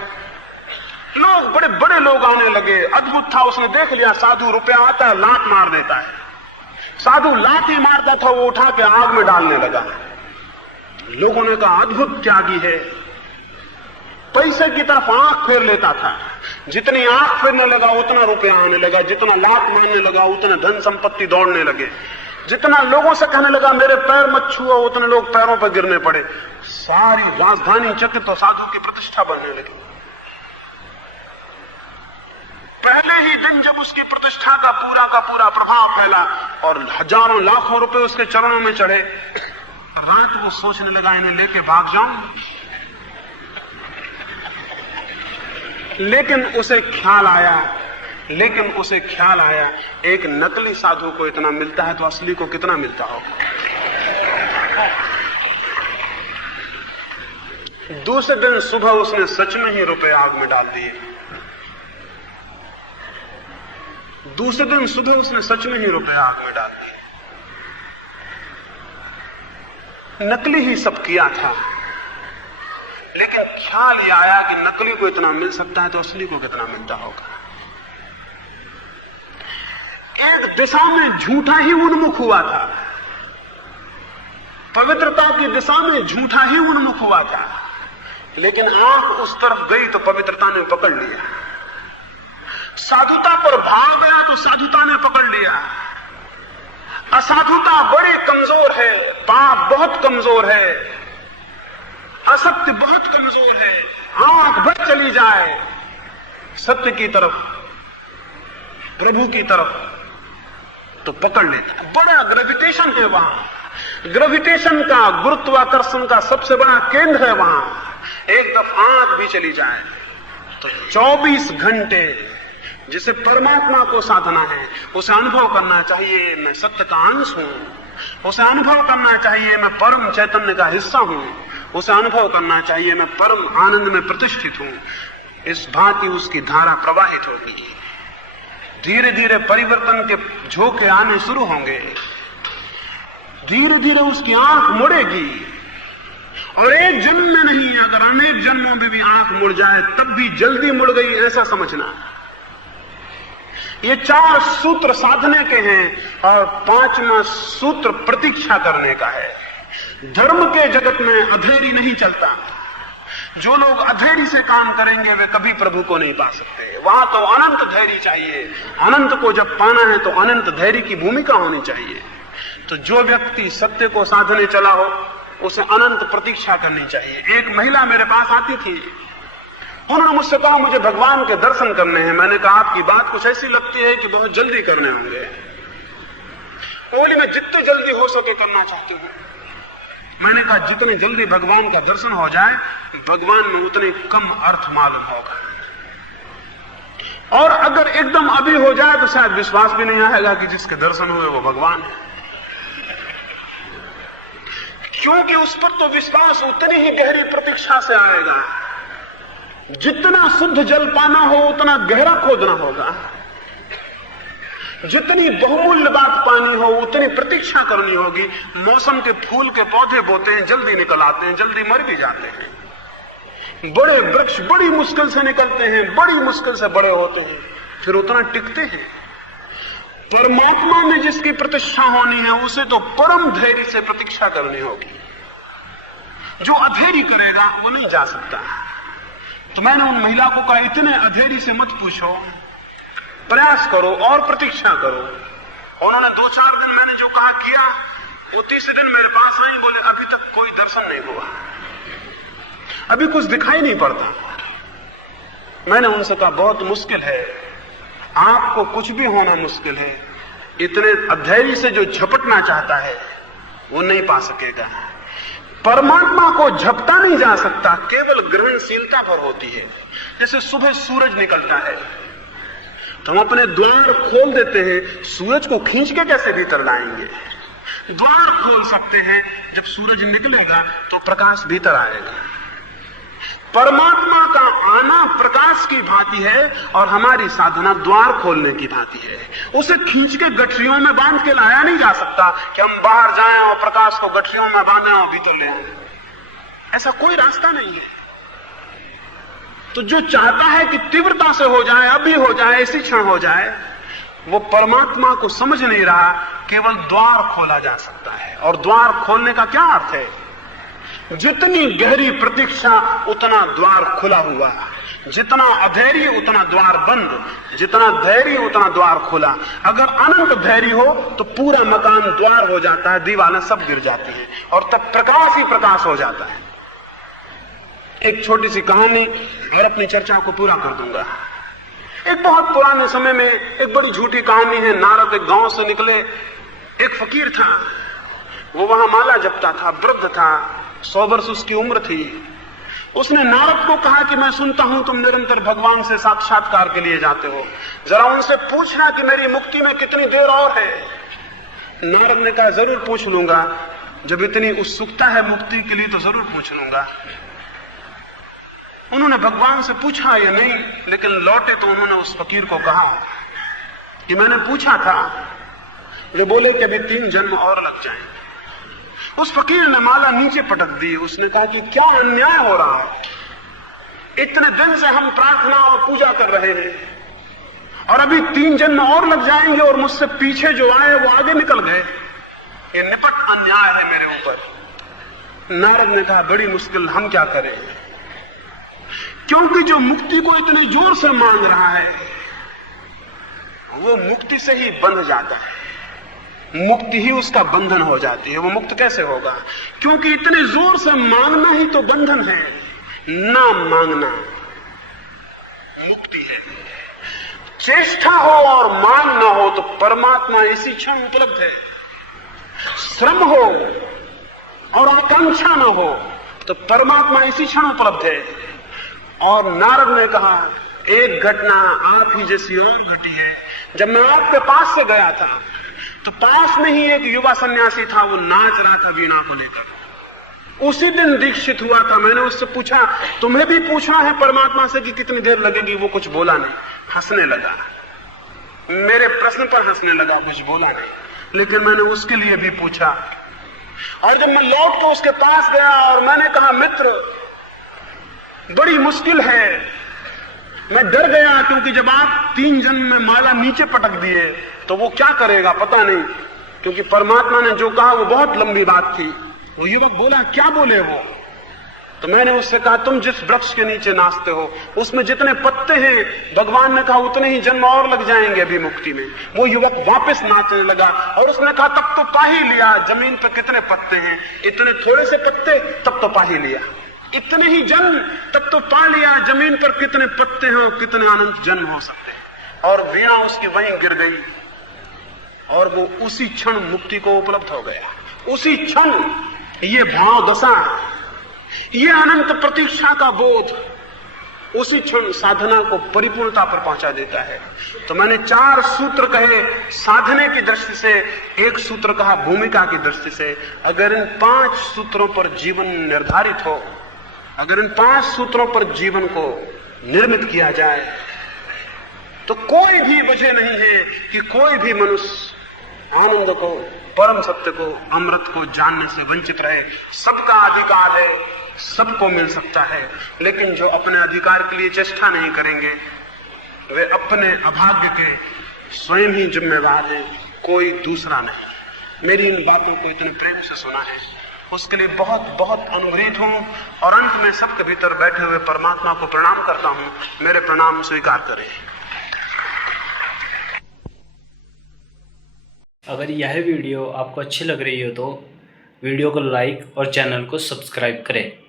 लोग बड़े बड़े लोग आने लगे, अद्भुत था। उसने देख लिया साधु रुपया आता है लात मार देता है, साधु लात ही मारता था, वो उठा के आग में डालने लगा। लोगों ने कहा अद्भुत त्यागी है, पैसे की तरफ आंख फेर लेता था। जितनी आंख फेरने लगा उतना रुपया आने लगा, जितना लात मारने लगा उतने धन संपत्ति दौड़ने लगे, जितना लोगों से कहने लगा मेरे पैर मत छुओ उतने लोग पैरों पर गिरने पड़े। सारी राजधानी चकित तो साधु की प्रतिष्ठा बनने लगी। पहले ही दिन जब उसकी प्रतिष्ठा का पूरा प्रभाव फैला और हजारों लाखों रुपए उसके चरणों में चढ़े, रात वो सोचने लगा इन्हें लेके भाग जाऊं। लेकिन उसे ख्याल आया एक नकली साधु को इतना मिलता है तो असली को कितना मिलता होगा। दूसरे दिन सुबह उसने सच में ही रुपए आग में डाल दिए। दूसरे दिन सुबह उसने सच में ही रुपए आग में डाल दिए। नकली ही सब किया था, लेकिन ख्याल ये आया कि नकली को इतना मिल सकता है तो असली को कितना मिलता होगा। एक दिशा में झूठा ही उन्मुख हुआ था, पवित्रता की दिशा में झूठा ही उन्मुख हुआ था, लेकिन आंख उस तरफ गई तो पवित्रता ने पकड़ लिया। साधुता पर भाग गया तो साधुता ने पकड़ लिया। असाधुता बड़े कमजोर है, पाप बहुत कमजोर है, असत्य बहुत कमजोर है। आंख बढ़ चली जाए सत्य की तरफ, प्रभु की तरफ, तो पकड़ लेता है। बड़ा ग्रेविटेशन है वहां, ग्रेविटेशन का, गुरुत्वाकर्षण का सबसे बड़ा केंद्र है वहां। एक दफा आंख भी चली जाए तो 24 घंटे जिसे परमात्मा को साधना है, उसे अनुभव करना चाहिए मैं सत्य का अंश हूं, उसे अनुभव करना चाहिए मैं परम चैतन्य का हिस्सा हूं, उसे अनुभव करना चाहिए मैं परम आनंद में प्रतिष्ठित हूं। इस भांति उसकी धारा प्रवाहित होगी। धीरे धीरे परिवर्तन के झोंके आने शुरू होंगे, धीरे धीरे उसकी आंख मुड़ेगी। और एक जन्म में नहीं, अगर अनेक जन्मों में भी आंख मुड़ जाए तब भी जल्दी मुड़ गई ऐसा समझना। ये 4 सूत्र साधने के हैं और 5वां सूत्र प्रतीक्षा करने का है। धर्म के जगत में अधैर्य नहीं चलता। जो लोग अधैर्य से काम करेंगे वे कभी प्रभु को नहीं पा सकते। वहां तो अनंत धैर्य चाहिए। अनंत को जब पाना है तो अनंत धैर्य की भूमिका होनी चाहिए। तो जो व्यक्ति सत्य को साधने चला हो उसे अनंत प्रतीक्षा करनी चाहिए। एक महिला मेरे पास आती थी, उन्होंने मुझसे कहा मुझे भगवान के दर्शन करने हैं। मैंने कहा आपकी बात कुछ ऐसी लगती है कि बहुत जल्दी करने होंगे। बोली मैं जितने जल्दी हो सके करना चाहती हूं। मैंने कहा जितने जल्दी भगवान का दर्शन हो जाए भगवान में उतने कम अर्थ मालूम होगा, और अगर एकदम अभी हो जाए तो शायद विश्वास भी नहीं आएगा कि जिसके दर्शन हुए वो भगवान है, क्योंकि उस पर तो विश्वास उतनी ही गहरी प्रतीक्षा से आएगा। जितना शुद्ध जल पाना हो उतना गहरा खोदना होगा, जितनी बहुमूल्य बात पानी हो उतनी प्रतीक्षा करनी होगी। मौसम के फूल के पौधे बोते हैं, जल्दी निकल आते हैं, जल्दी मर भी जाते हैं। बड़े वृक्ष बड़ी मुश्किल से निकलते हैं, बड़ी मुश्किल से बड़े होते हैं, फिर उतना टिकते हैं। परमात्मा में जिसकी प्रतीक्षा होनी है उसे तो परम धैर्य से प्रतीक्षा करनी होगी। जो अधैर्य करेगा वो नहीं जा सकता। तो मैंने उन महिला को कहा इतने अधैर्य से मत पूछो, प्रयास करो और प्रतीक्षा करो। उन्होंने 2-4 दिन मैंने जो कहा किया, वो तीसरे दिन मेरे पास आई, बोले अभी तक कोई दर्शन नहीं हुआ, अभी कुछ दिखाई नहीं पड़ता। मैंने उनसे कहा बहुत मुश्किल है, आपको कुछ भी होना मुश्किल है। इतने अधैर्य से जो झपटना चाहता है वो नहीं पा सकेगा। परमात्मा को झपटा नहीं जा सकता, केवल ग्रहणशीलता पर होती है। जैसे सुबह सूरज निकलता है तो हम अपने द्वार खोल देते हैं, सूरज को खींच के कैसे भीतर लाएंगे? द्वार खोल सकते हैं, जब सूरज निकलेगा तो प्रकाश भीतर आएगा। परमात्मा का आना प्रकाश की भांति है और हमारी साधना द्वार खोलने की भांति है। उसे खींच के गठरियों में बांध के लाया नहीं जा सकता कि हम बाहर जाएं और प्रकाश को गठरियों में बांधें और भीतर ले आएं। ऐसा कोई रास्ता नहीं है। तो जो चाहता है कि तीव्रता से हो जाए, अभी हो जाए, इसी क्षण हो जाए, वो परमात्मा को समझ नहीं रहा। केवल द्वार खोला जा सकता है, और द्वार खोलने का क्या अर्थ है? जितनी गहरी प्रतीक्षा उतना द्वार खुला हुआ, जितना अधैर्य उतना द्वार बंद, जितना धैर्य उतना द्वार खुला। अगर अनंत धैर्य हो तो पूरा मकान द्वार हो जाता है, दीवारें सब गिर जाती हैं और तब प्रकाश ही प्रकाश हो जाता है। एक छोटी सी कहानी और अपनी चर्चा को पूरा कर दूंगा। एक बहुत पुराने समय में एक बड़ी झूठी कहानी है। नारद एक गांव से निकले, एक फकीर था, वो वहां माला जपता था, वृद्ध था, 100 वर्ष उसकी उम्र थी। उसने नारद को कहा कि मैं सुनता हूं तुम निरंतर भगवान से साक्षात्कार के लिए जाते हो, जरा उनसे पूछना कि मेरी मुक्ति में कितनी देर और है। नारद ने कहा जरूर पूछ लूंगा, जब इतनी उत्सुकता है मुक्ति के लिए तो जरूर पूछ लूंगा। उन्होंने भगवान से पूछा या नहीं, लेकिन लौटे तो उन्होंने उस फकीर को कहा कि मैंने पूछा था, वे बोले कि अभी 3 जन्म और लग जाएंगे। उस फकीर ने माला नीचे पटक दी। उसने कहा कि क्या अन्याय हो रहा है, इतने दिन से हम प्रार्थना और पूजा कर रहे हैं और अभी 3 जन्म और लग जाएंगे और मुझसे पीछे जो आए वो आगे निकल गए। ये निपट अन्याय है मेरे ऊपर। नारद ने कहा बड़ी मुश्किल, हम क्या करें? क्योंकि जो मुक्ति को इतने जोर से मांग रहा है वो मुक्ति से ही बंध जाता है, मुक्ति ही उसका बंधन हो जाती है। वो मुक्त कैसे होगा? क्योंकि इतने जोर से मांगना ही तो बंधन है, ना मांगना मुक्ति है। चेष्टा हो और मांग ना हो तो परमात्मा इसी क्षण उपलब्ध है। श्रम हो और आकांक्षा ना हो तो परमात्मा इसी क्षण उपलब्ध है। और नारद ने कहा एक घटना आप ही जैसी और घटी है। जब मैं आपके पास से गया था तो पास में ही एक युवा सन्यासी था, वो नाच रहा था वीणा को लेकर। उसी दिन दीक्षित हुआ था। मैंने उससे पूछा तुम्हें भी पूछना है परमात्मा से कि कितनी देर लगेगी? वो कुछ बोला नहीं, हंसने लगा। मेरे प्रश्न पर हंसने लगा, कुछ बोला नहीं। लेकिन मैंने उसके लिए भी पूछा, और जब मैं लौट कर उसके पास गया और मैंने कहा मित्र बड़ी मुश्किल है, मैं डर गया, क्योंकि जब आप 3 जन्म में माला नीचे पटक दिए तो वो क्या करेगा पता नहीं, क्योंकि परमात्मा ने जो कहा वो बहुत लंबी बात थी। वो युवक बोला क्या बोले वो? तो मैंने उससे कहा तुम जिस वृक्ष के नीचे नाचते हो उसमें जितने पत्ते हैं भगवान ने कहा उतने ही जन्म और लग जाएंगे अभी मुक्ति में। वो युवक वापस नाचने लगा और उसने कहा तब तो पा ही लिया, जमीन पर कितने पत्ते हैं, इतने थोड़े से पत्ते, तब तो पा ही लिया। इतने ही जन्म, तब तो पा लिया, जमीन पर कितने पत्ते हैं और कितने अनंत जन्म हो सकते हैं। और वीणा उसकी वहीं गिर गई और वो उसी क्षण मुक्ति को उपलब्ध हो गया। उसी क्षण ये भाव दशा, ये अनंत प्रतीक्षा का बोध उसी क्षण साधना को परिपूर्णता पर पहुंचा देता है। तो मैंने 4 सूत्र कहे साधने की दृष्टि से, एक सूत्र कहा भूमिका की दृष्टि से। अगर इन 5 सूत्रों पर जीवन निर्धारित हो, अगर इन 5 सूत्रों पर जीवन को निर्मित किया जाए, तो कोई भी वजह नहीं है कि कोई भी मनुष्य आनंद को, परम सत्य को, अमृत को जानने से वंचित रहे। सबका अधिकार है, सबको मिल सकता है, लेकिन जो अपने अधिकार के लिए चेष्टा नहीं करेंगे वे अपने अभाग्य के स्वयं ही जिम्मेवार हैं, कोई दूसरा नहीं। मेरी इन बातों को इतने प्रेम से सुना है, उसके लिए बहुत बहुत अनुग्रहित हूं। और अंत में सबके भीतर बैठे हुए परमात्मा को प्रणाम करता हूं। मेरे प्रणाम स्वीकार करें। अगर यह वीडियो आपको अच्छी लग रही हो तो वीडियो को लाइक और चैनल को सब्सक्राइब करें।